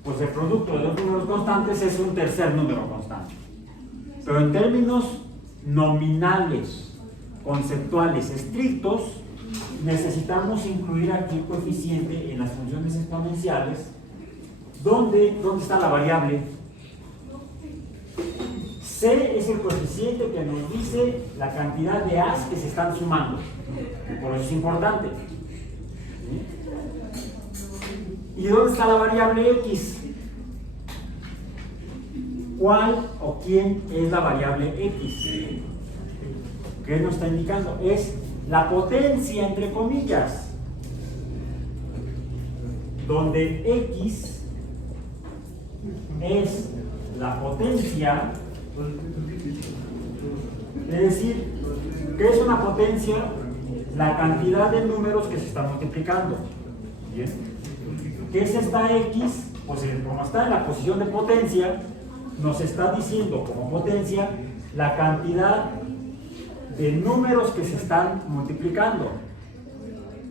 pues el producto de dos números constantes es un tercer número constante. Pero en términos nominales, conceptuales, estrictos, necesitamos incluir aquí el coeficiente en las funciones exponenciales. ¿Dónde está la variable? C es el coeficiente que nos dice la cantidad de A's que se están sumando. Por eso es importante. ¿Y dónde está la variable X? ¿Cuál o quién es la variable X? ¿Qué nos está indicando? Es la potencia, entre comillas, donde X es la potencia, es decir, ¿qué es una potencia? La cantidad de números que se están multiplicando. ¿Bien? ¿Qué es esta X? Pues como está en la posición de potencia, nos está diciendo como potencia la cantidad de números que se están multiplicando.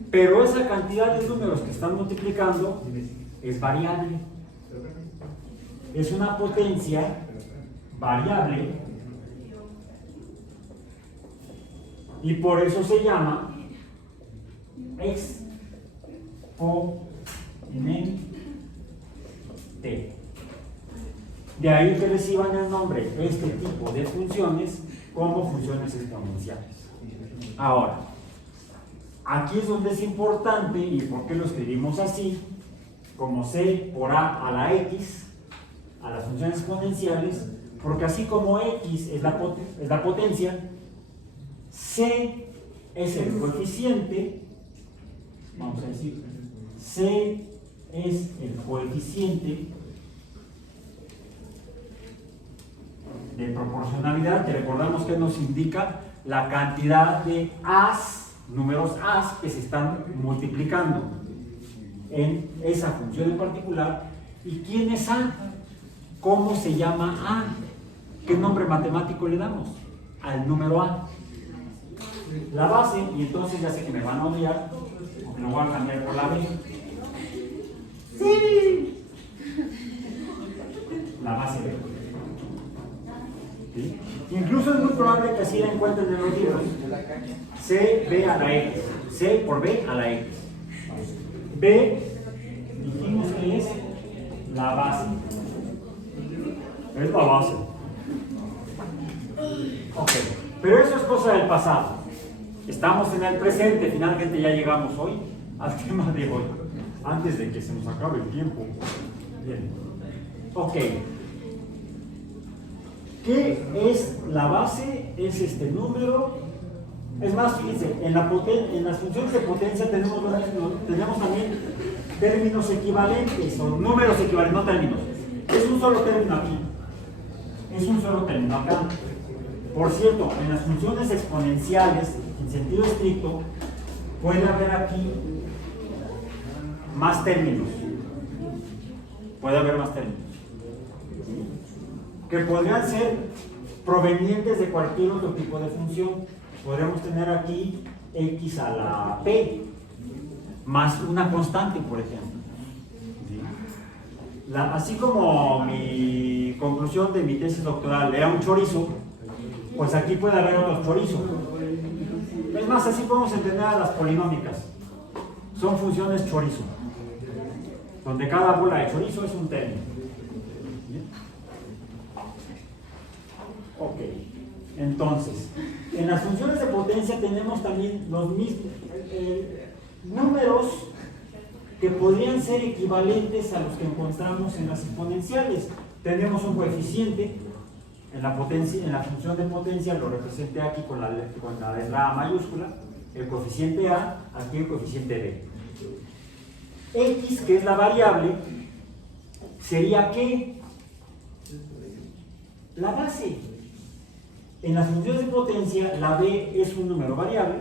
Pero esa cantidad de números que están multiplicando es variable. Es una potencia variable y por eso se llama exponente. De ahí que reciban el nombre este tipo de funciones como funciones exponenciales. Ahora, aquí es donde es importante, y por qué lo escribimos así, como C por A a la X, a las funciones exponenciales, porque así como X es la potencia, C es el coeficiente, vamos a decir, C es el coeficiente de proporcionalidad, que recordamos que nos indica la cantidad de A's, números A's que se están multiplicando en esa función en particular. ¿Y quién es A? ¿Cómo se llama A? ¿Qué nombre matemático le damos al número A? La base, y entonces ya sé que me van a odiar, porque lo voy a cambiar por la B. ¡Sí! La base B. ¿Sí? Incluso es muy probable que así la encuentren en los libros. C, B a la X. C por B a la X. B, dijimos que es la base. Es la base. Ok, pero eso es cosa del pasado. Estamos en el presente, finalmente ya llegamos hoy al tema de hoy, antes de que se nos acabe el tiempo. Bien. Ok. ¿Qué es la base? Es este número. Es más, fíjense, en las funciones de potencia tenemos también términos equivalentes, o números equivalentes, no términos. Es un solo término aquí. Es un solo término acá. Por cierto, en las funciones exponenciales, en sentido estricto, puede haber aquí más términos. Puede haber más términos. Que podrían ser provenientes de cualquier otro tipo de función. Podríamos tener aquí x a la p, más una constante, por ejemplo. Así como mi conclusión de mi tesis doctoral era un chorizo, pues aquí puede haber otros chorizos. Es más, así podemos entender a las polinómicas. Son funciones chorizo, donde cada bola de chorizo es un término. Ok, entonces, en las funciones de potencia tenemos también los mismos números que podrían ser equivalentes a los que encontramos en las exponenciales. Tenemos un coeficiente en la función de potencia, lo representé aquí con la letra A mayúscula, el coeficiente A, aquí el coeficiente B. X, que es la variable, sería ¿qué? La base. En las funciones de potencia, la b es un número variable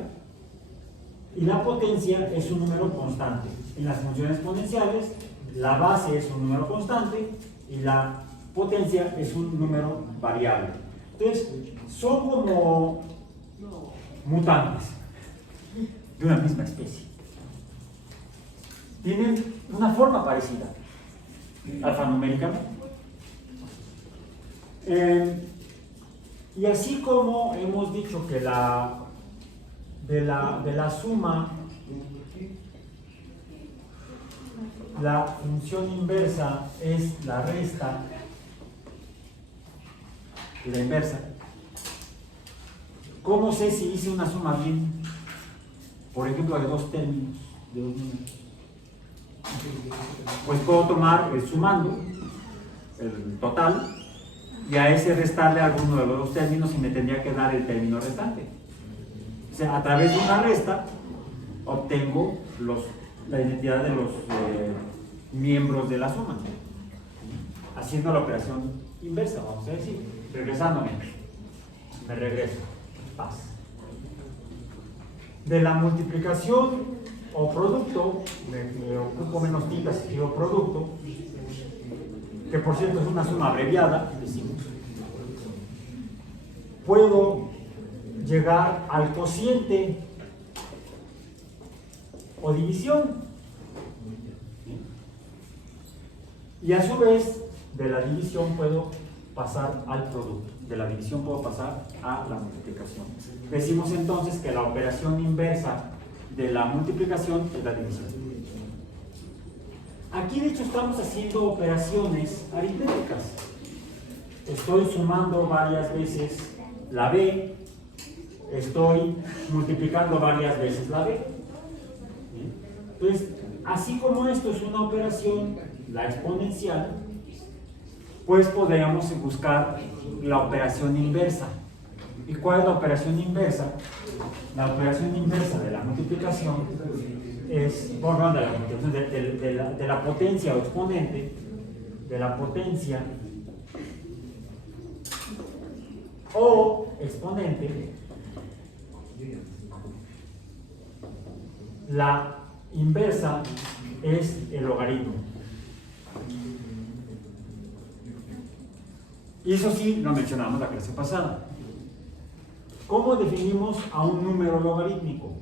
y la potencia es un número constante. En las funciones exponenciales, la base es un número constante y la potencia es un número variable. Entonces, son como mutantes de una misma especie. Tienen una forma parecida, alfanuméricamente. Y así como hemos dicho que de la suma, la función inversa es la resta de la inversa. ¿Cómo sé si hice una suma bien? Por ejemplo, de dos términos, de dos números. Pues puedo tomar el sumando, el total, y a ese restarle alguno de los dos términos y me tendría que dar el término restante. O sea, a través de una resta obtengo la identidad de los miembros de la suma, haciendo la operación inversa, vamos a decir, regresándome. Me regreso. Paz. De la multiplicación o producto, me ocupo menos tinta si quiero producto, que por cierto es una suma abreviada, decimos, puedo llegar al cociente o división, y a su vez de la división puedo pasar al producto, de la división puedo pasar a la multiplicación. Decimos entonces que la operación inversa de la multiplicación es la división. Aquí de hecho estamos haciendo operaciones aritméticas. Estoy sumando varias veces la b, estoy multiplicando varias veces la b. Entonces, así como esto es una operación, la exponencial, pues podríamos buscar la operación inversa. ¿Y cuál es la operación inversa? La operación inversa de la multiplicación es, bueno, de la potencia o exponente, de la potencia o exponente, la inversa es el logaritmo. Y eso sí, lo mencionamos la clase pasada. ¿Cómo definimos a un número logarítmico?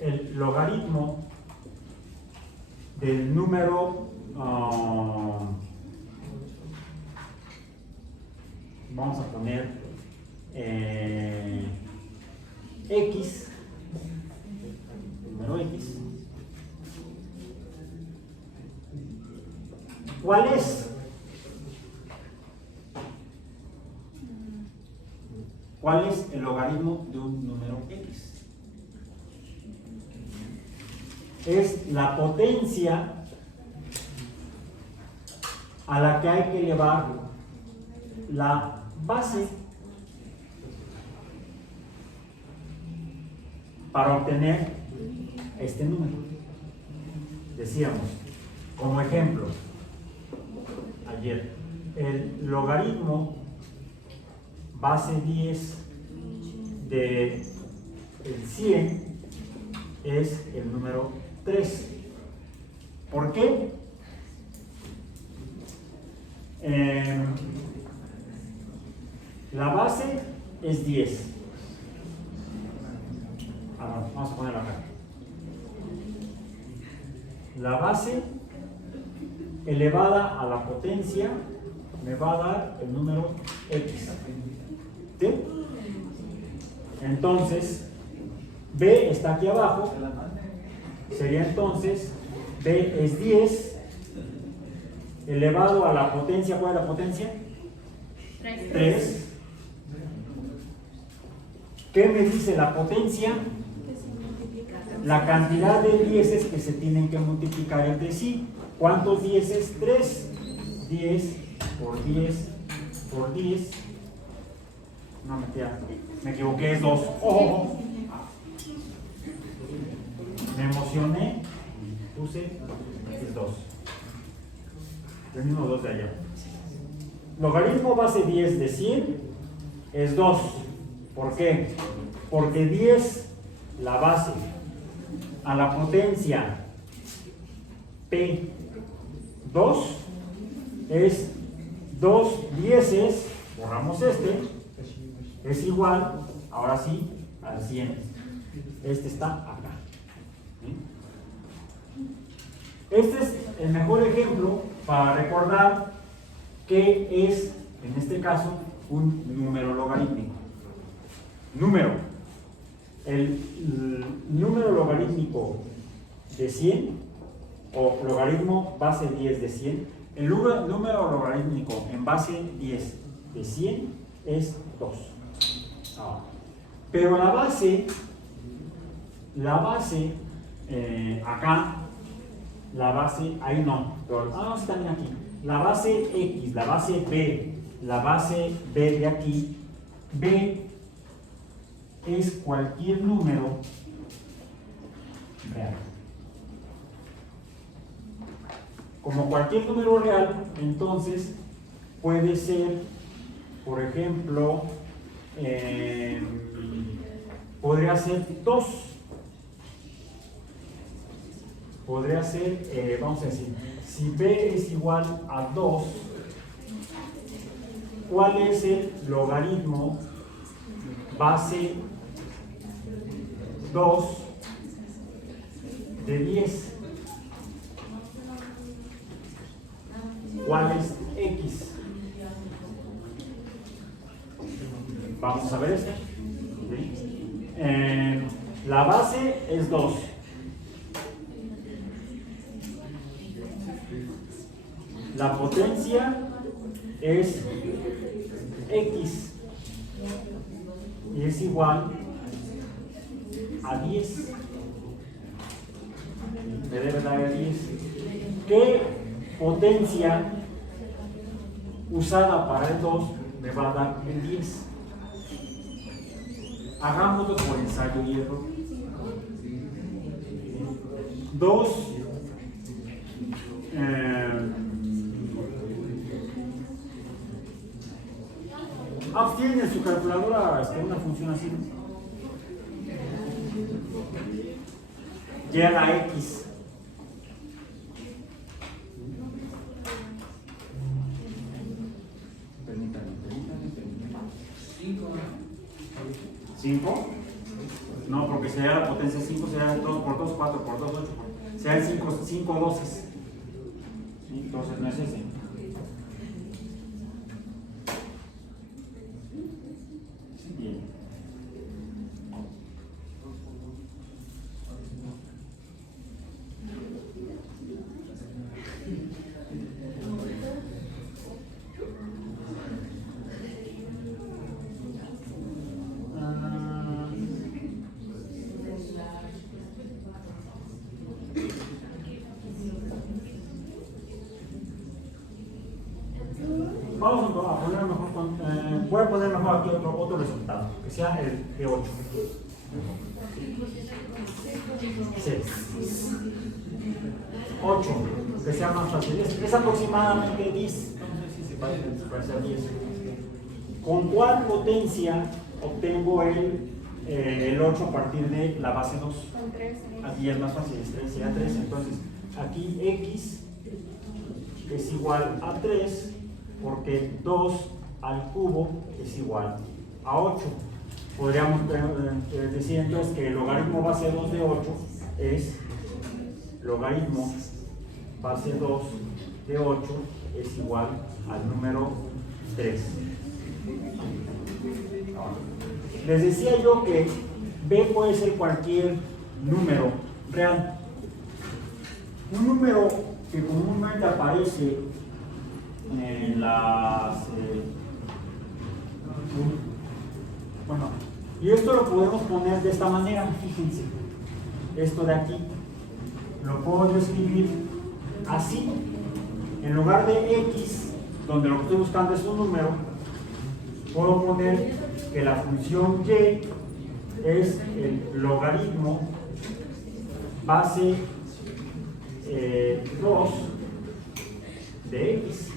El logaritmo del número, vamos a poner x, el número x. ¿Cuál es? ¿Cuál es el logaritmo de un número x? Es la potencia a la que hay que elevar la base para obtener este número. Decíamos, como ejemplo, ayer, el logaritmo base 10 de el 100 es el número 3. ¿Por qué? La base es 10. Vamos a ponerlo acá. La base elevada a la potencia me va a dar el número x. ¿Sí? Entonces, b está aquí abajo. Sería entonces, b es 10 elevado a la potencia. ¿Cuál es la potencia? 3. ¿Qué me dice la potencia? La cantidad de dieces que se tienen que multiplicar entre sí. ¿Cuántos dieces? 3. 10 por 10 por 10. No, me equivoqué, es 2. ¡Oh! Me emocioné. Puse puse es 2. El mismo 2 de allá. Logaritmo base 10 de 100 es 2. ¿Por qué? Porque 10, la base, a la potencia P2 es 2 dieces, borramos este, es igual, ahora sí, al 100. Este está acá. Este es el mejor ejemplo para recordar que es, en este caso, un número logarítmico. El número logarítmico de 100, o logaritmo base 10 de 100, el número logarítmico en base 10 de 100 es 2. Pero la base, acá, la base, ahí no, pero vamos también aquí. La base X, la base B de aquí, B es cualquier número real. Como cualquier número real, entonces puede ser, por ejemplo, podría ser 2. Podría ser, vamos a decir, si B es igual a 2, ¿cuál es el logaritmo base 2 de 10? ¿Cuál es X? Vamos a ver esto. ¿Sí? La base es 2. La potencia es X y es igual a 10. Me debe dar 10. ¿Qué potencia usada para el 2 me va a dar el 10? Hagámoslo por ensayo y error. 2 tienen en su calculadora una función así. Y a la X. Permítanme. 5. No, porque sería la potencia 5, sería todo por 2, 4 por 2, 8. Serían 5 doces. Entonces no es ese. Bien. Vamos a poner mejor, voy a poner mejor aquí otro resultado, que sea el de 8. 8, que sea más fácil. Es aproximadamente 10. No sé si se parece a 10. ¿Con cuál potencia obtengo el 8 a partir de la base 2? Aquí es más fácil, sería 3. Entonces, aquí X es igual a 3. Porque 2 al cubo es igual a 8. Podríamos decir entonces que el logaritmo base 2 de 8 es logaritmo base 2 de 8 es igual al número 3. Les decía yo que B puede ser cualquier número real. Un número que comúnmente aparece en las bueno, y esto lo podemos poner de esta manera. Fíjense, esto de aquí lo puedo escribir así. En lugar de X, donde lo que estoy buscando es un número, puedo poner que la función Y es el logaritmo base 2 de x.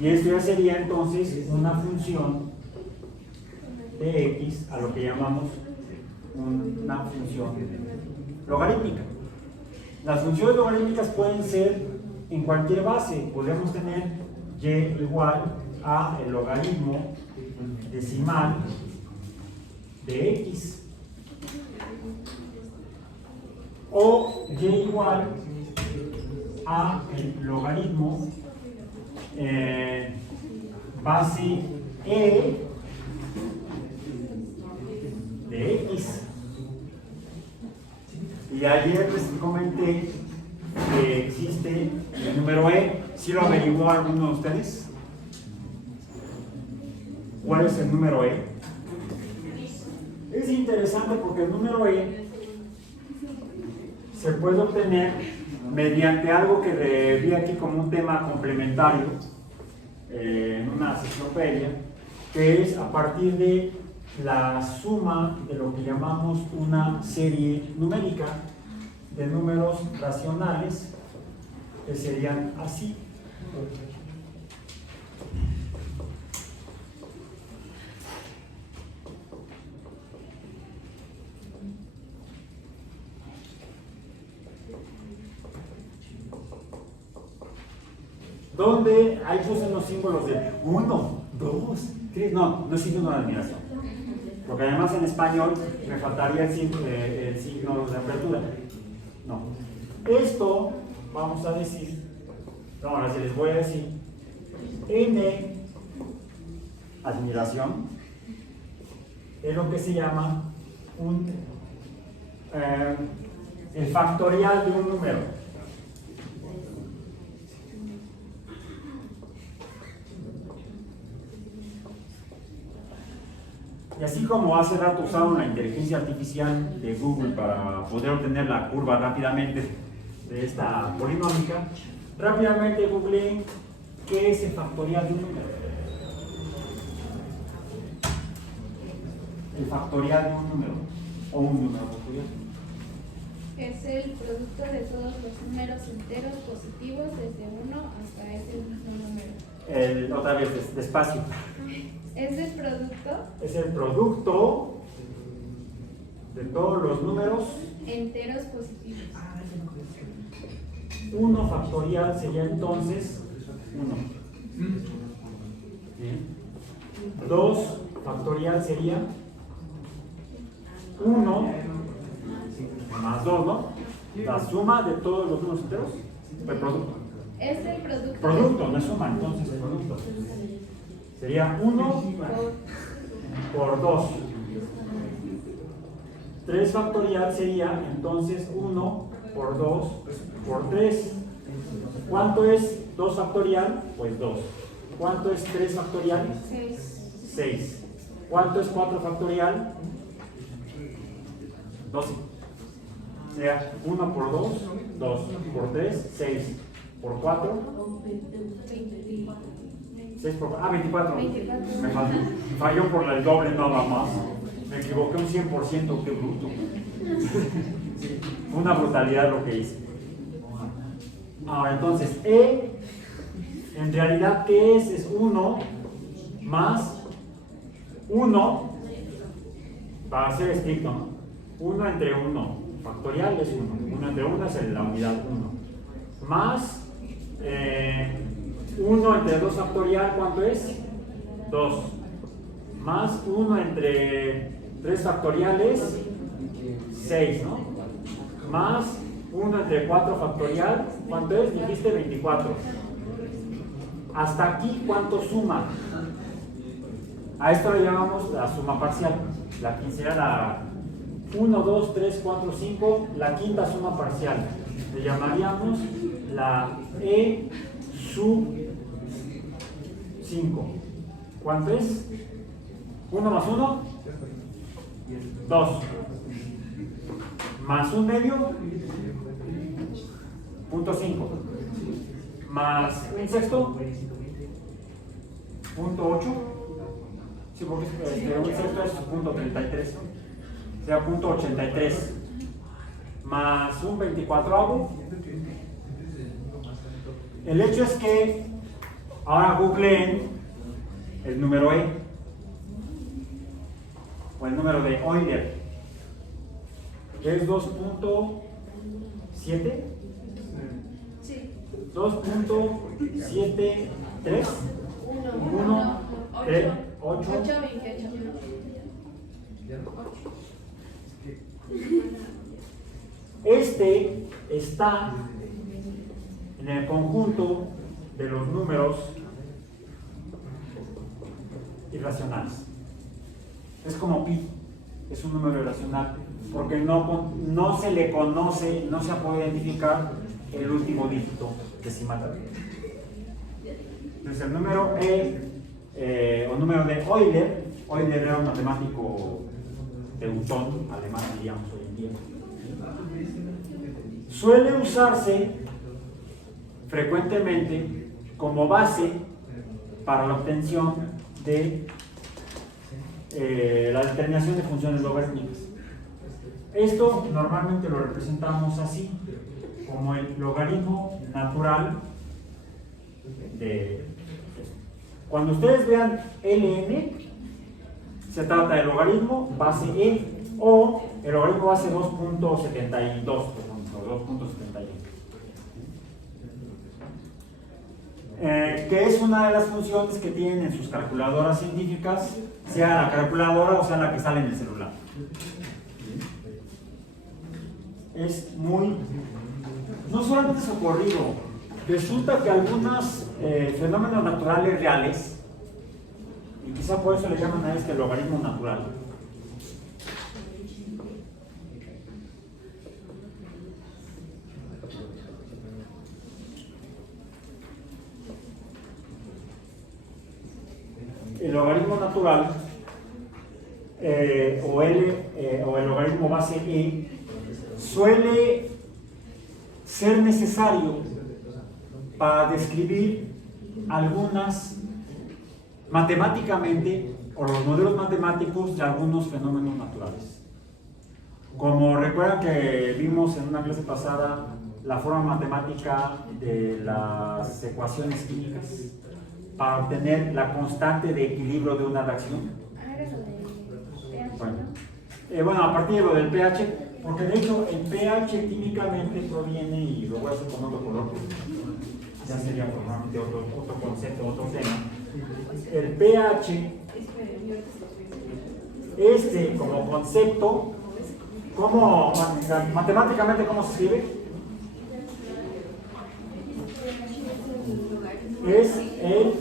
Y esto ya sería entonces una función de x a lo que llamamos una función logarítmica. Las funciones logarítmicas pueden ser en cualquier base. Podemos tener y igual a el logaritmo decimal de x, o y igual a el logaritmo base e de x. Y ayer les comenté que existe el número e. ¿Sí lo averiguó alguno de ustedes? ¿Cuál es el número e? Es interesante porque el número e se puede obtener mediante algo que vi aquí como un tema complementario en una enciclopedia, que es a partir de la suma de lo que llamamos una serie numérica de números racionales, que serían así. Donde ahí puse los símbolos de 1, 2, 3, no es signo de admiración, porque además en español me faltaría el signo de apertura. No, esto vamos a decir, no, ahora sí les voy a decir, n admiración es lo que se llama el factorial de un número. Y así como hace rato usaron la inteligencia artificial de Google para poder obtener la curva rápidamente de esta polinómica, rápidamente googleé qué es el factorial de un número. El factorial de un número, o un número factorial. Es el producto de todos los números enteros positivos desde 1 hasta ese mismo número. Otra vez, despacio. Es el producto. Es el producto de todos los números enteros positivos. 1 factorial sería entonces 1. 2 factorial sería 1 más 2, ¿no? La suma de todos los números enteros. El producto. Es el producto. Producto, no es suma, entonces el producto. Sería 1 por 2. 3 factorial sería entonces 1 por 2 por 3. ¿Cuánto es 2 factorial? Pues 2. ¿Cuánto es 3 factorial? 6. 6. ¿Cuánto es 4 factorial? 12. Sería 1 por 2, 2 por 3, 6 por 4. 6 por 4, 24. 24. Me falló por el doble nada más. Me equivoqué un 100%, qué bruto. Fue una brutalidad lo que hice. Ahora entonces, E, en realidad, ¿qué es? Es 1 más 1, para ser estricto, ¿no? 1 entre 1, factorial es 1. 1 entre 1 es la unidad 1. Más 1 entre 2 factorial, ¿cuánto es? 2. Más 1 entre 3 factoriales, 6, ¿no? Más 1 entre 4 factorial, ¿cuánto es? Dijiste 24. Hasta aquí, ¿cuánto suma? A esto le llamamos la suma parcial. La que será la 1, 2, 3, 4, 5, la quinta suma parcial. Le llamaríamos la E sub 5. ¿Cuánto es? 1 más 1, 2. Más 1 medio, punto 5. Más 1 sexto, punto 8. Sí, porque 1 sexto es punto 33. O sea, punto 83. más un 24avo. El hecho es que ahora googleen el número E o el número de Euler, que es 2.7. Sí. 2.73 1, 3, 8, 8. 28. Este está en el conjunto de los números irracionales. Es como pi, es un número irracional, porque no se le conoce, no se puede identificar el último dígito decimal. Entonces el número E, o número de Euler era un matemático teutón, alemán, diríamos hoy en día. Suele usarse frecuentemente como base para la obtención de la determinación de funciones logarítmicas. Esto normalmente lo representamos así, como el logaritmo natural de... Cuando ustedes vean ln, se trata del logaritmo base e o el logaritmo base 2.72, por ejemplo, 2.72. Que es una de las funciones que tienen en sus calculadoras científicas, sea la calculadora o sea la que sale en el celular. Es muy... No solamente es ocurrido, resulta que algunos fenómenos naturales reales, y quizá por eso le llaman a este logaritmo natural, el logaritmo natural o el logaritmo base e suele ser necesario para describir algunas matemáticamente o los modelos matemáticos de algunos fenómenos naturales. Como recuerdan que vimos en una clase pasada la forma matemática de las ecuaciones químicas para obtener la constante de equilibrio de una reacción. Era lo de pH, Bueno, ¿no? bueno, a partir de lo del pH, porque de hecho el pH químicamente proviene, y lo voy a hacer con otro color, ya sería formalmente otro concepto, otro tema. El pH, como concepto, matemáticamente, ¿cómo se escribe? Es el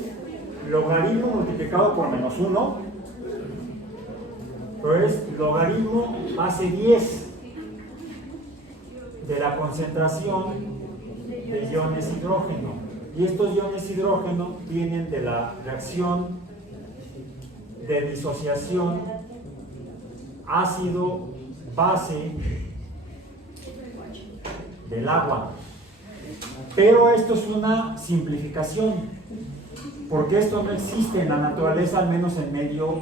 logaritmo multiplicado por menos 1, pero es logaritmo base 10 de la concentración de iones hidrógeno. Y estos iones hidrógeno vienen de la reacción de disociación ácido-base del agua. Pero esto es una simplificación, porque esto no existe en la naturaleza, al menos en medio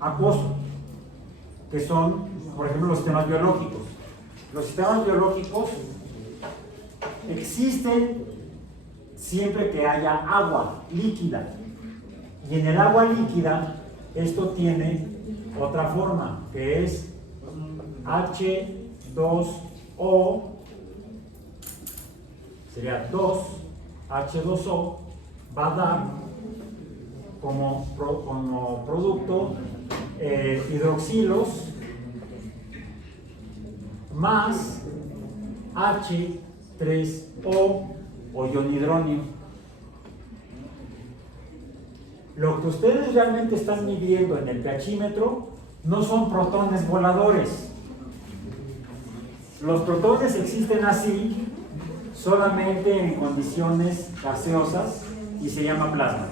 acuoso, que son, por ejemplo, los sistemas biológicos. Los sistemas biológicos existen siempre que haya agua líquida. Y en el agua líquida, esto tiene otra forma, que es H2O, sería 2, H2O, va a dar como producto hidroxilos más H3O o ionhidronio. Lo que ustedes realmente están midiendo en el pHímetro no son protones voladores. Los protones existen así solamente en condiciones gaseosas y se llama plasma,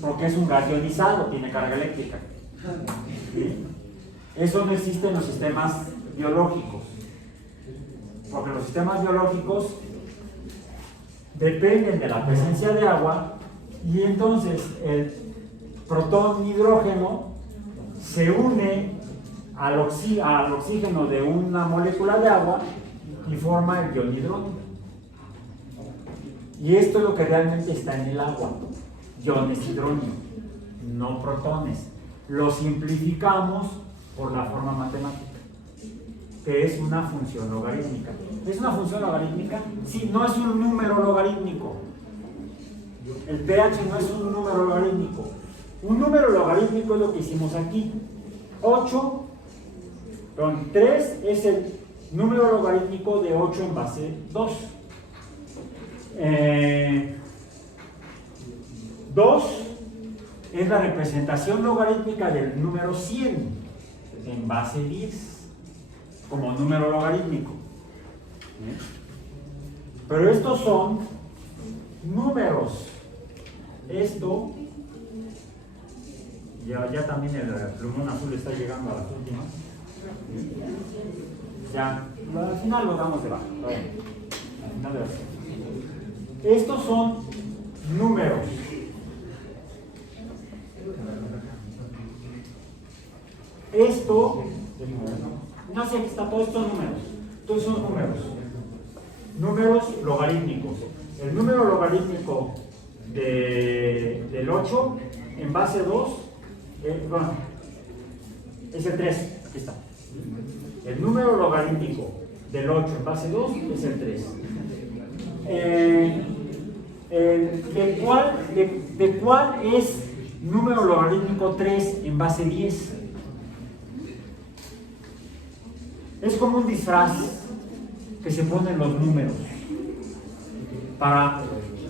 porque es un gas ionizado, tiene carga eléctrica. ¿Sí? Eso no existe en los sistemas biológicos, porque los sistemas biológicos dependen de la presencia de agua, y entonces el protón hidrógeno se une al oxígeno de una molécula de agua y forma el ion hidrógeno. Y esto es lo que realmente está en el agua, iones hidrógeno, no protones. Lo simplificamos por la forma matemática, que es una función logarítmica. ¿Es una función logarítmica? Sí, no es un número logarítmico. El pH no es un número logarítmico. Un número logarítmico es lo que hicimos aquí. 3 es el número logarítmico de 8 en base 2. 2 es la representación logarítmica del número 100 en base 10 como número logarítmico. Pero estos son números. Esto ya también el plumón azul está llegando a las últimas. Ya, al final lo damos de baja. Al final de la sesión. Estos son números. Esto, no sé, aquí está todo estos números. Todos son números. Números logarítmicos. El número logarítmico del 8 en base 2, es el 3. Aquí está. El número logarítmico del 8 en base 2 es el 3. ¿De cuál es número logarítmico 3 en base 10? Es como un disfraz que se ponen los números para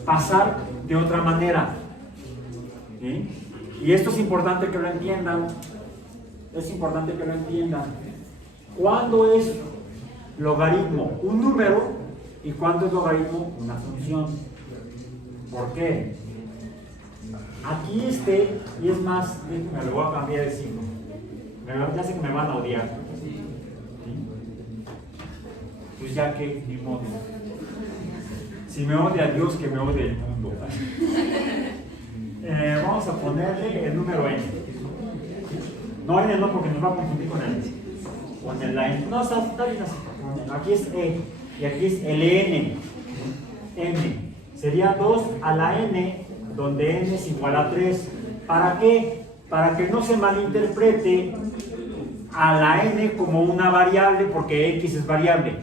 pasar de otra manera. ¿Sí? Y esto es importante que lo entiendan. Es importante que lo entiendan. ¿Cuándo es logaritmo un número y cuándo es logaritmo una función? ¿Por qué? Aquí y es más, me lo voy a cambiar el signo. Ya sé que me van a odiar. ¿Sí? Pues ya que, ni modo. Si me odia Dios, que me odie el mundo. Vamos a ponerle el número n. No n no, porque nos va a confundir con el line. No, está bien así. Aquí es e y aquí es ln. N. Sería 2 a la n, donde n es igual a 3. ¿Para qué? Para que no se malinterprete a la n como una variable, porque x es variable.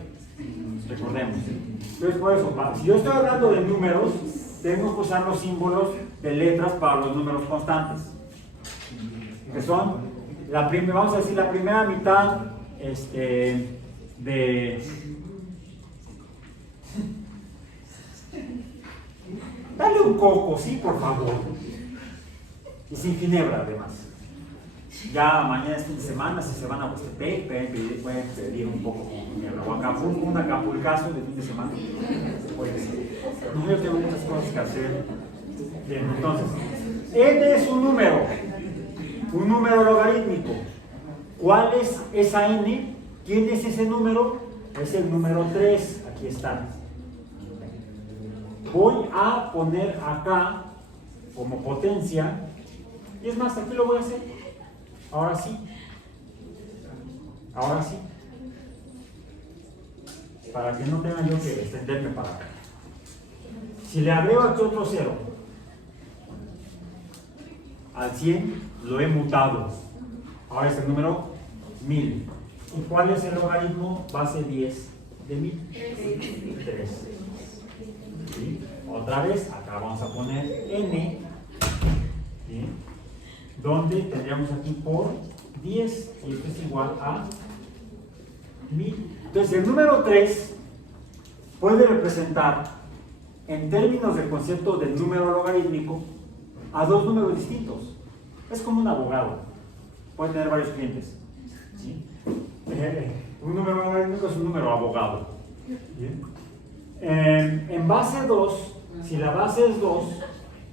Recordemos. Entonces, por eso, si yo estoy hablando de números, tengo que usar los símbolos de letras para los números constantes, que son vamos a decir la primera mitad de dale un coco, sí, por favor, y sin ginebra además. Ya mañana es fin de semana, si se van a Huastepec, pueden pedir un poco con ginebra, o Acapulco, un acapulcazo de fin de semana. Yo tengo muchas cosas que hacer. Bien, entonces, n es un número logarítmico. ¿Cuál es esa n? ¿Quién es ese número? Es el número 3, aquí está. Voy a poner acá como potencia, y es más, aquí lo voy a hacer. Ahora sí. Para que no tenga yo que extenderme para acá. Si le agrego aquí otro 0 al 100, lo he mutado. Ahora es el número 1000. ¿Y cuál es el logaritmo base 10 de 1000? 3. ¿Sí? Otra vez, acá vamos a poner n, ¿sí? Donde tendríamos aquí por 10, y esto es igual a 1000. Entonces, el número 3 puede representar, en términos del concepto del número logarítmico, a dos números distintos. Es como un abogado, puede tener varios clientes. ¿Sí? Un número logarítmico es un número abogado. ¿Bien? En base 2, si la base es 2,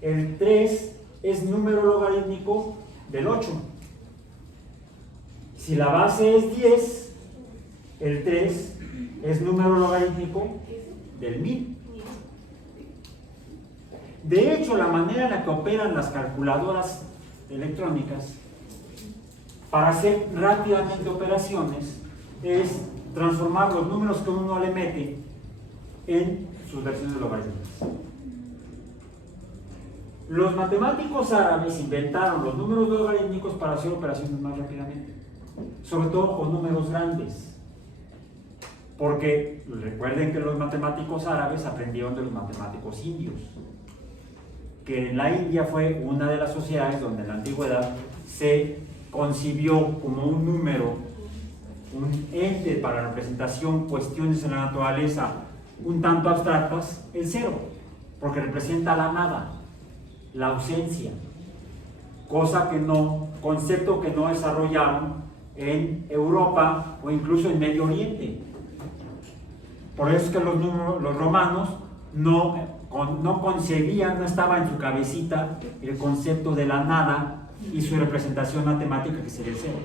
el 3 es número logarítmico del 8. Si la base es 10, el 3 es número logarítmico del 1000. De hecho, la manera en la que operan las calculadoras electrónicas para hacer rápidamente operaciones es transformar los números que uno le mete en sus versiones logarítmicas. Los matemáticos árabes inventaron los números logarítmicos para hacer operaciones más rápidamente, sobre todo con números grandes, porque recuerden que los matemáticos árabes aprendieron de los matemáticos indios, que en la India fue una de las sociedades donde en la antigüedad se concibió como un número, un ente para representación, cuestiones en la naturaleza un tanto abstractas, el cero, porque representa la nada, la ausencia, concepto que no desarrollaron en Europa o incluso en Medio Oriente. Por eso es que los romanos no concebían, no estaba en su cabecita el concepto de la nada y su representación matemática, que sería el cero.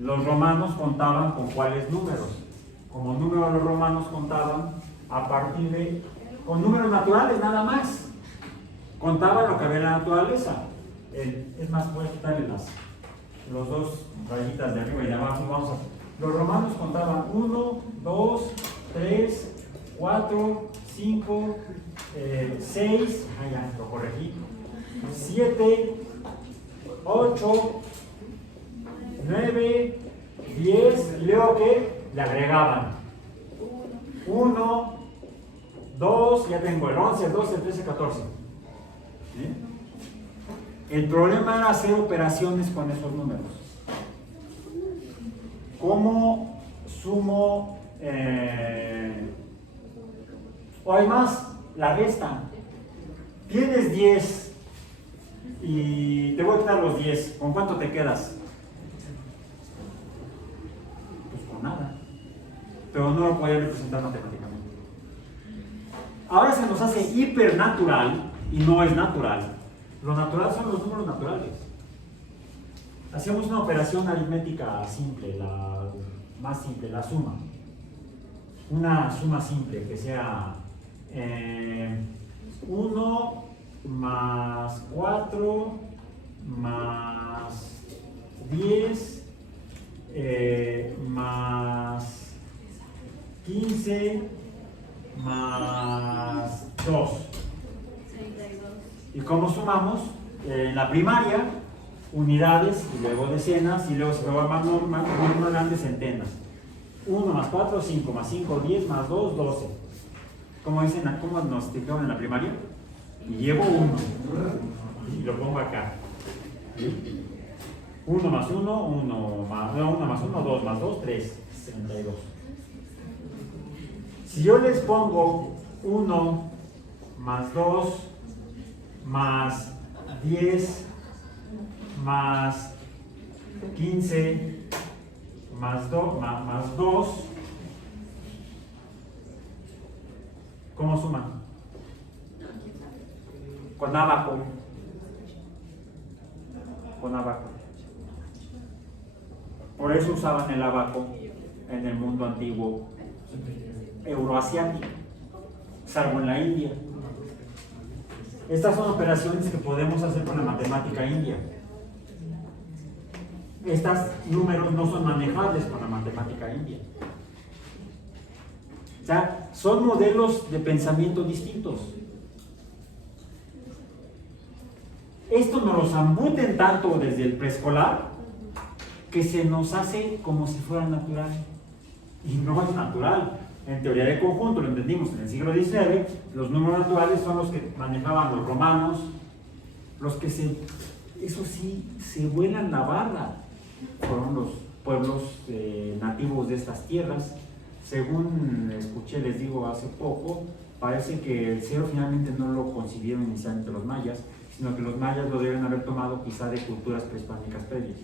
Los romanos contaban con cuáles números. Como números, los romanos contaban a partir de con números naturales nada más. Contaban lo que había en la naturaleza. Es más, voy a quitarle los dos rayitas de arriba y de abajo. Los romanos contaban 1, 2, 3, 4, 5, 6, ya lo corregí, 7, 8, 9, 10, y luego que le agregaban 1, 2, ya tengo el 11, el 12, el 13, el 14. El problema era hacer operaciones con esos números. ¿Cómo sumo? O además, la resta. Tienes 10 y te voy a quitar los 10. ¿Con cuánto te quedas? Pues con nada. Pero no lo podía representar matemáticamente. Ahora se nos hace hipernatural y no es natural. Lo natural son los números naturales. Hacemos una operación aritmética simple, la más simple, la suma. Una suma simple que sea 1 más 4 más 10 más 15 más 2. ¿Y cómo sumamos? En la primaria, unidades y luego decenas y luego se va más grandes, centenas. 1 más 4, 5 más 5, 10 más 2, 12. ¿Cómo nos dijeron en la primaria? Y llevo 1 y lo pongo acá. 1 más 1, 1 más 1, 2 más 2, 3, 32. Si yo les pongo 1 más 2 más 10 más 15 más 2, ¿cómo suman? Con abajo. Por eso usaban el abaco en el mundo antiguo euroasiático, salvo en la India. Estas son operaciones que podemos hacer con la matemática india. Estos números no son manejables con la matemática india. O sea, son modelos de pensamiento distintos. Esto nos los embuten tanto desde el preescolar que se nos hace como si fuera natural. Y no es natural. En teoría de conjunto, lo entendimos en el siglo XIX, los números naturales son los que manejaban los romanos, los que eso sí, se vuelan la barra. Fueron los pueblos nativos de estas tierras. Según escuché, les digo hace poco, parece que el cero finalmente no lo concibieron inicialmente los mayas, sino que los mayas lo deben haber tomado quizá de culturas prehispánicas previas,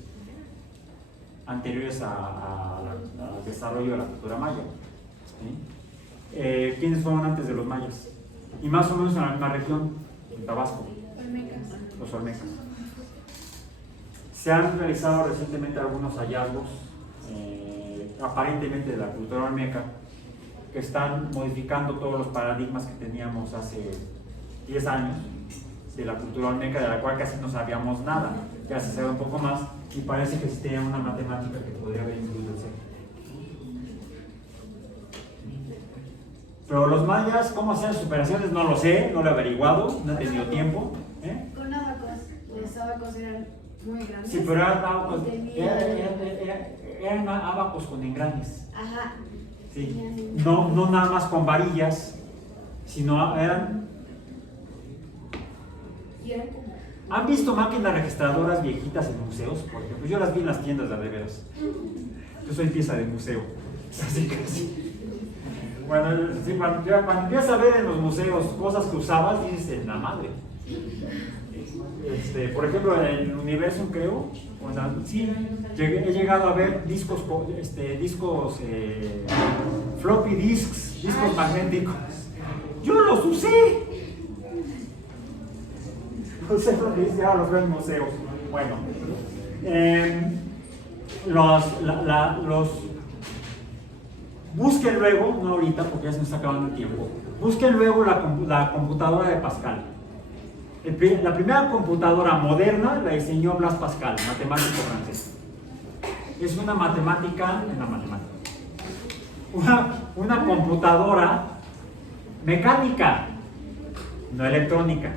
anteriores al desarrollo de la cultura maya. ¿Sí? ¿Quiénes fueron antes de los mayas? Y más o menos en la misma región, en Tabasco. Los olmecas. Se han realizado recientemente algunos hallazgos, aparentemente de la cultura olmeca, que están modificando todos los paradigmas que teníamos hace 10 años de la cultura olmeca, de la cual casi no sabíamos nada. ya se sabe un poco más y parece que existía una matemática que podría haber incluido el cero. Pero los mayas, ¿cómo hacían sus operaciones? No lo sé, no lo he averiguado, no he tenido tiempo. Con abacos, los abacos eran muy grandes. Sí, pero eran abacos, Y tenían- eran abacos con engranes. Ajá. Sí. No nada más con varillas, sino eran... Y eran como... ¿Han visto máquinas registradoras viejitas en museos? Por ejemplo, yo las vi en las tiendas de veras. Yo soy pieza de museo. Así que sí. Bueno, sí, cuando empiezas a ver en los museos cosas que usabas, dices, en la madre. Por ejemplo, en el Universum, creo, sí, he llegado a ver discos, floppy disks, discos magnéticos. Yo los usé. Los usé, ahora los veo en museos. Bueno, busquen luego, no ahorita porque ya se me está acabando el tiempo, busquen luego la computadora de Pascal. La primera computadora moderna la diseñó Blaise Pascal, matemático francés. Es una matemática, una computadora mecánica, no electrónica,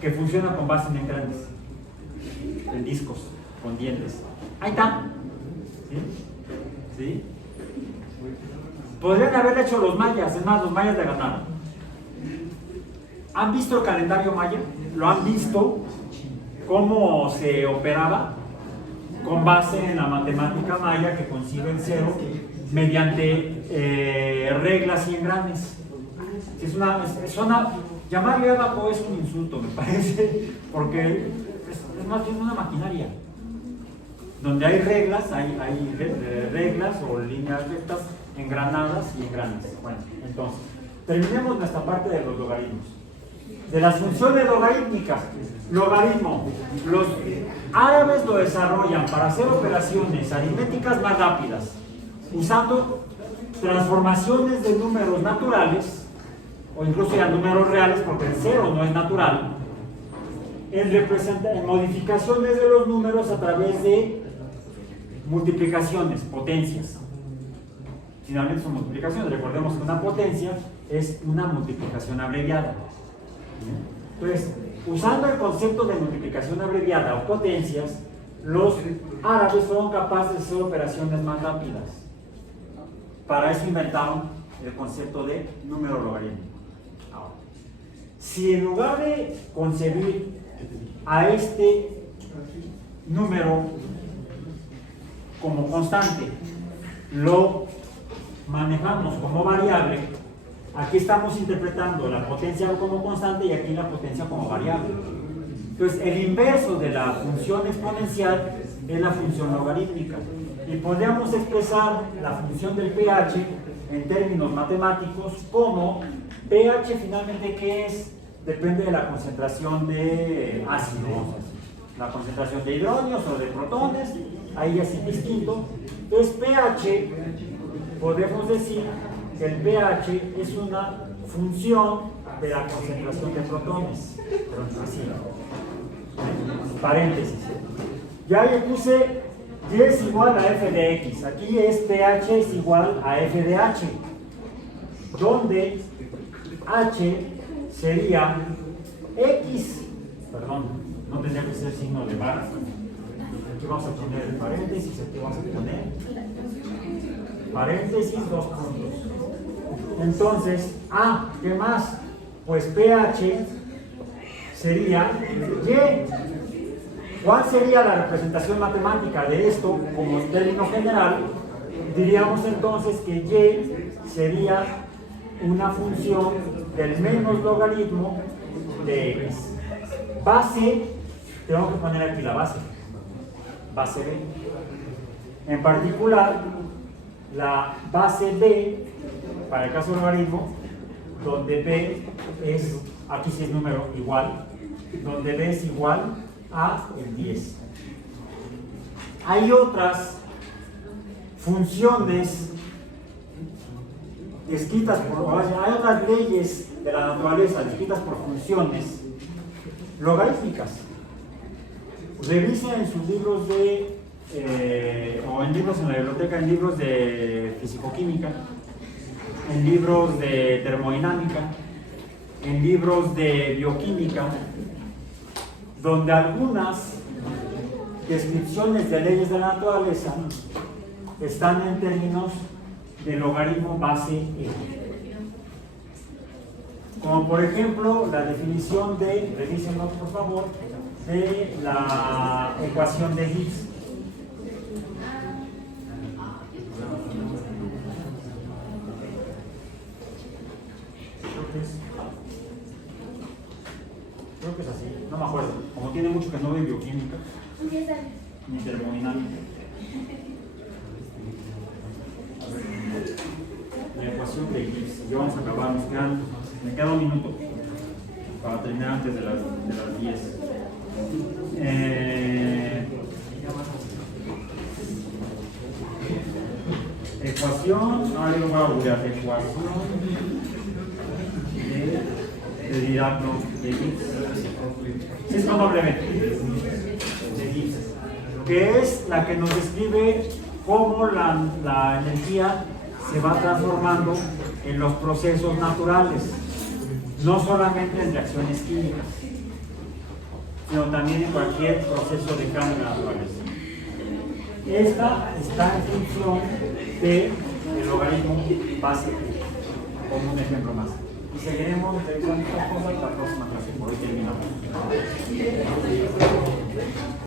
que funciona con base en engranes, en discos, con dientes. Ahí está. ¿Sí? ¿Sí? Podrían haber hecho los mayas, es más, los mayas le ganaron. ¿Han visto el calendario maya? ¿Lo han visto? ¿Cómo se operaba? Con base en la matemática maya que concibe el cero mediante reglas y engranes. Llamarle abaco es un insulto, me parece, porque es más bien una maquinaria. Donde hay reglas, hay reglas o líneas rectas, engranadas y engranes. Bueno, entonces, terminemos nuestra parte de los logaritmos. De las funciones logarítmicas, logaritmo, los árabes lo desarrollan para hacer operaciones aritméticas más rápidas, usando transformaciones de números naturales, o incluso ya números reales, porque el cero no es natural, en modificaciones de los números a través de multiplicaciones, potencias. Finalmente son multiplicaciones, recordemos que una potencia es una multiplicación abreviada. Entonces, usando el concepto de multiplicación abreviada o potencias, los árabes fueron capaces de hacer operaciones más rápidas. Para eso inventaron el concepto de número logarítmico. Ahora, si en lugar de concebir a este número como constante, lo manejamos como variable, aquí estamos interpretando la potencia como constante y aquí la potencia como variable. Entonces, el inverso de la función exponencial es la función logarítmica. Y podríamos expresar la función del pH en términos matemáticos como pH finalmente, ¿qué es? Depende de la concentración de ácidos, la concentración de hidrógenos o de protones, ahí es indistinto. Entonces, pH, podemos decir que el pH es una función de la concentración de protones. Pero así, paréntesis. Ya le puse y es igual a f de x. Aquí es pH es igual a f de h, donde h sería x, perdón, no tendría que ser signo de barra. Aquí vamos a poner el paréntesis, aquí vamos a poner paréntesis, dos puntos. Entonces, ¿qué más? Pues pH sería y. ¿Cuál sería la representación matemática de esto como término general? Diríamos entonces que y sería una función del menos logaritmo de x. Base, tengo que poner aquí la base b. En particular, la base b, para el caso del logaritmo, donde b es, aquí sí es número igual, donde b es igual a el 10. Hay otras funciones descritas hay otras leyes de la naturaleza descritas por funciones logarítmicas. Revisen en sus libros de, o en libros en la biblioteca, en libros de fisicoquímica, en libros de termodinámica, en libros de bioquímica, donde algunas descripciones de leyes de la naturaleza están en términos de logaritmo base e. Como por ejemplo la definición de, revísenlo por favor, de la ecuación de Gibbs. Creo que es así, no me acuerdo. Como tiene mucho que no veo bioquímica, ni termodinámica. La ecuación de Gibbs. Ya vamos a acabar, me queda un minuto para terminar antes de las 10. Ecuación, ahora lo voy a googlear, ecuación de Dirac, de Gibbs. Sí, es con doble B, de Gibbs, que es la que nos describe cómo la energía se va transformando en los procesos naturales, no solamente en reacciones químicas, sino también en cualquier proceso de cambio naturales. Esta está en función del logaritmo base, como un ejemplo más. Y seguiremos revisando estas cosas la próxima clase. Por hoy terminamos.